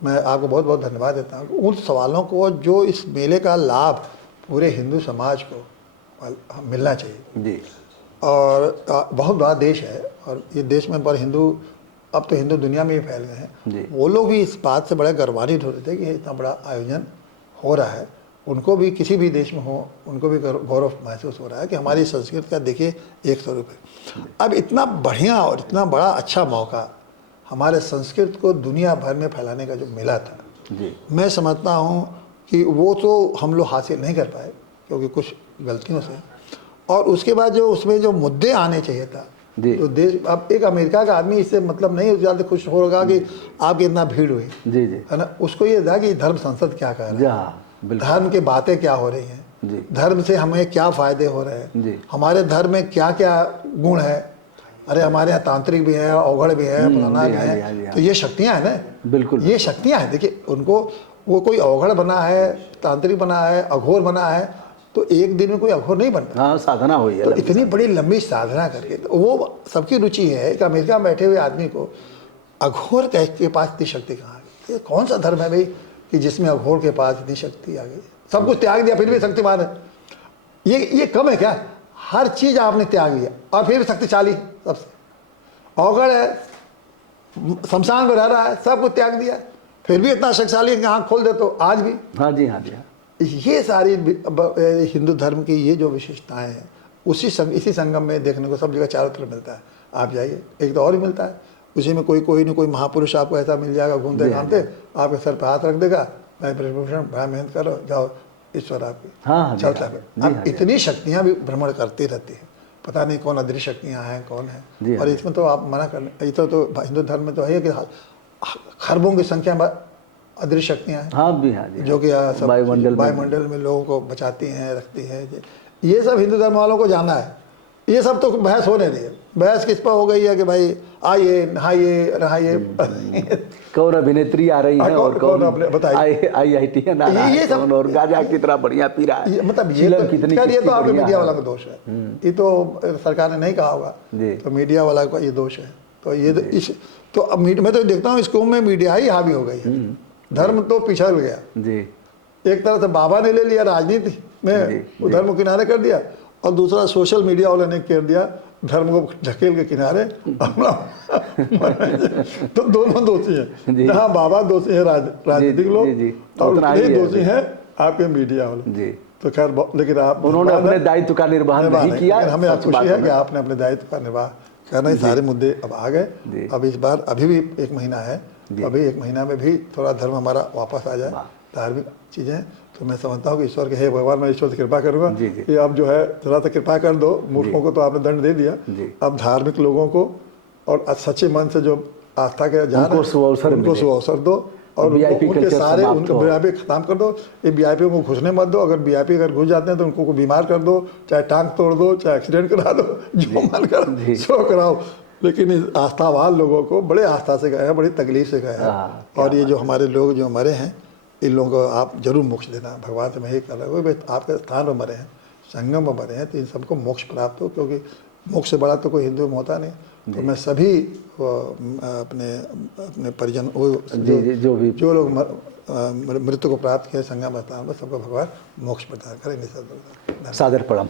मैं आपको बहुत बहुत धन्यवाद देता हूँ। उन सवालों को जो इस मेले का लाभ पूरे हिंदू समाज को मिलना चाहिए जी। और बहुत बड़ा देश है, और ये देश में पर हिंदू, अब तो हिंदू दुनिया में ही फैल गए हैं। वो लोग भी इस बात से बड़े गर्वान्वित हो रहे थे कि इतना बड़ा आयोजन हो रहा है। उनको भी किसी भी देश में हो, उनको भी गौरव महसूस हो रहा है कि हमारी संस्कृति का देखिए एक स्वरूप है। अब इतना बढ़िया और इतना बड़ा अच्छा मौका हमारे संस्कृत को दुनिया भर में फैलाने का जो मिला था, मैं समझता हूँ कि वो तो हम लोग हासिल नहीं कर पाए क्योंकि कुछ गलतियों से, और उसके बाद जो उसमें जो मुद्दे आने चाहिए था, तो देश, अब एक अमेरिका का आदमी इससे मतलब नहीं ज़्यादा खुश होगा कि आपकी इतना भीड़ हुई, है ना। उसको ये था कि धर्म संसद क्या कह रहा है, धर्म की बातें क्या हो रही हैं, धर्म से हमें क्या फायदे हो रहे हैं, हमारे धर्म में क्या क्या गुण है। अरे हमारे यहाँ तांत्रिक भी हैं, अवघड़ भी हैं, फलाना भी हैं, तो ये शक्तियाँ हैं ना, बिल्कुल ये शक्तियाँ हैं। देखिए उनको, वो कोई अवघड़ बना है, तांत्रिक बना है, अघोर बना है, तो एक दिन में कोई अघोर नहीं बनता। हाँ, साधना हुई है, तो इतनी बड़ी लंबी साधना करके, तो वो सबकी रुचि है कि अमेरिका में बैठे हुए आदमी को अघोर के पास इतनी शक्ति कहाँ आ गई। कौन सा धर्म है भाई कि जिसमें अघोर के पास इतनी शक्ति आ गई, सब कुछ त्याग दिया फिर भी शक्तिमान है। ये कम है क्या? हर चीज आपने त्याग दिया और फिर भी शक्तिशाली सबसे। अवघड़ है, शमशान में रह रहा है, सब कुछ त्याग दिया, फिर भी इतना शक्तिशाली है कि आँख खोल दे तो आज भी। हाँ जी, हाँ जी, हाँ। ये सारी हिंदू धर्म की ये जो विशेषताएं हैं, इसी संगम में देखने को सब जगह चारों तरफ मिलता है। आप जाइए, एक तो और भी मिलता है, उसी में कोई न कोई महापुरुष आपको ऐसा मिल जाएगा, घूमते घामते आपके सर पे हाथ रख देगा, मैं ब्रह्मभूषण बड़ा मेहनत करो, जाओ ईश्वर आपकी चलता है। अब इतनी शक्तियाँ भी भ्रमण करती रहती हैं, पता नहीं कौन अदृश्य शक्तियाँ हैं, कौन है। और इसमें तो आप मना करने, ये तो हिंदू धर्म में तो है कि खरबों की संख्या में अदृश्य शक्तियाँ हैं, हाँ भी, हाँ जी, जो कि वायुमंडल में लोगों को बचाती हैं, रखती हैं। ये सब हिंदू धर्म वालों को जानना है। ये सब तो बहस होने रही है। बहस किस पर हो गई है कि भाई आइए, नहाइए, नहाइए, कौन अभिनेत्री आ रही है और कौन बताइए IIT ये सब, और गाजा कितना बढ़िया पी रहा है, मतलब ये तो आपके मीडिया वाला का दोष है। ये तो सरकार ने नहीं कहा होगा, तो मीडिया वाला का ये दोष है। तो ये तो अब मैं तो देखता हूँ इस कुंभ में मीडिया ही हावी हो गई है, धर्म तो पिछड़ गया जी। एक तरह से बाबा ने ले लिया राजनीति में, वो धर्म को किनारे कर दिया, और दूसरा सोशल मीडिया वाले ने कर दिया धर्म को ढकेल के किनारे अपना। तो दोनों दोषी हैं, जहाँ बाबा दोषी है राजनीतिक लोग, और उतने दोषी हैं आपके मीडिया वाले। तो खैर, लेकिन आप उन्होंने अपने दायित्व का निर्वहन नहीं किया। हमें खुशी है कि आपने अपने दायित्व का निर्वाह करना। सारे मुद्दे अब आ गए। अब इस बार अभी भी 1 महीना है, अभी 1 महीना में भी थोड़ा धर्म हमारा वापस आ जाए, धार्मिक चीज़ें। तो मैं समझता हूँ कि ईश्वर के, हे भगवान, मैं ईश्वर से कृपा करूँगा कि अब जो है थोड़ा सा कृपा कर दो। मूर्खों को तो आपने दंड दे दिया, अब धार्मिक लोगों को और सच्चे मन से जो आस्था के जा रहे हैं उनको शुभ अवसर दो, और उनके सारे उनको VIP खत्म कर दो। ये VIP को घुसने मत दो। अगर VIP अगर घुस जाते हैं तो उनको बीमार कर दो, चाहे टांग तोड़ दो, चाहे एक्सीडेंट करा दो, जो मन करो सो कराओ। लेकिन इस आस्थावान लोगों को बड़े आस्था से गए हैं, बड़ी तकलीफ से गए हैं। और ये जो हमारे लोग जो मरे हैं, इन लोगों को आप जरूर मोक्ष देना। भगवान से मैं यही कर रहा हूँ, आपके स्थान पर मरे हैं, संगम में मरे हैं, तो इन सबको मोक्ष प्राप्त हो, क्योंकि मोक्ष से बड़ा तो कोई हिंदू में होता नहीं। तो मैं सभी अपने परिजन जो लोग मृत्यु को प्राप्त किए संगम स्थान पर, सबको भगवान मोक्ष प्रदान करेंगे। सब सादर प्रणाम।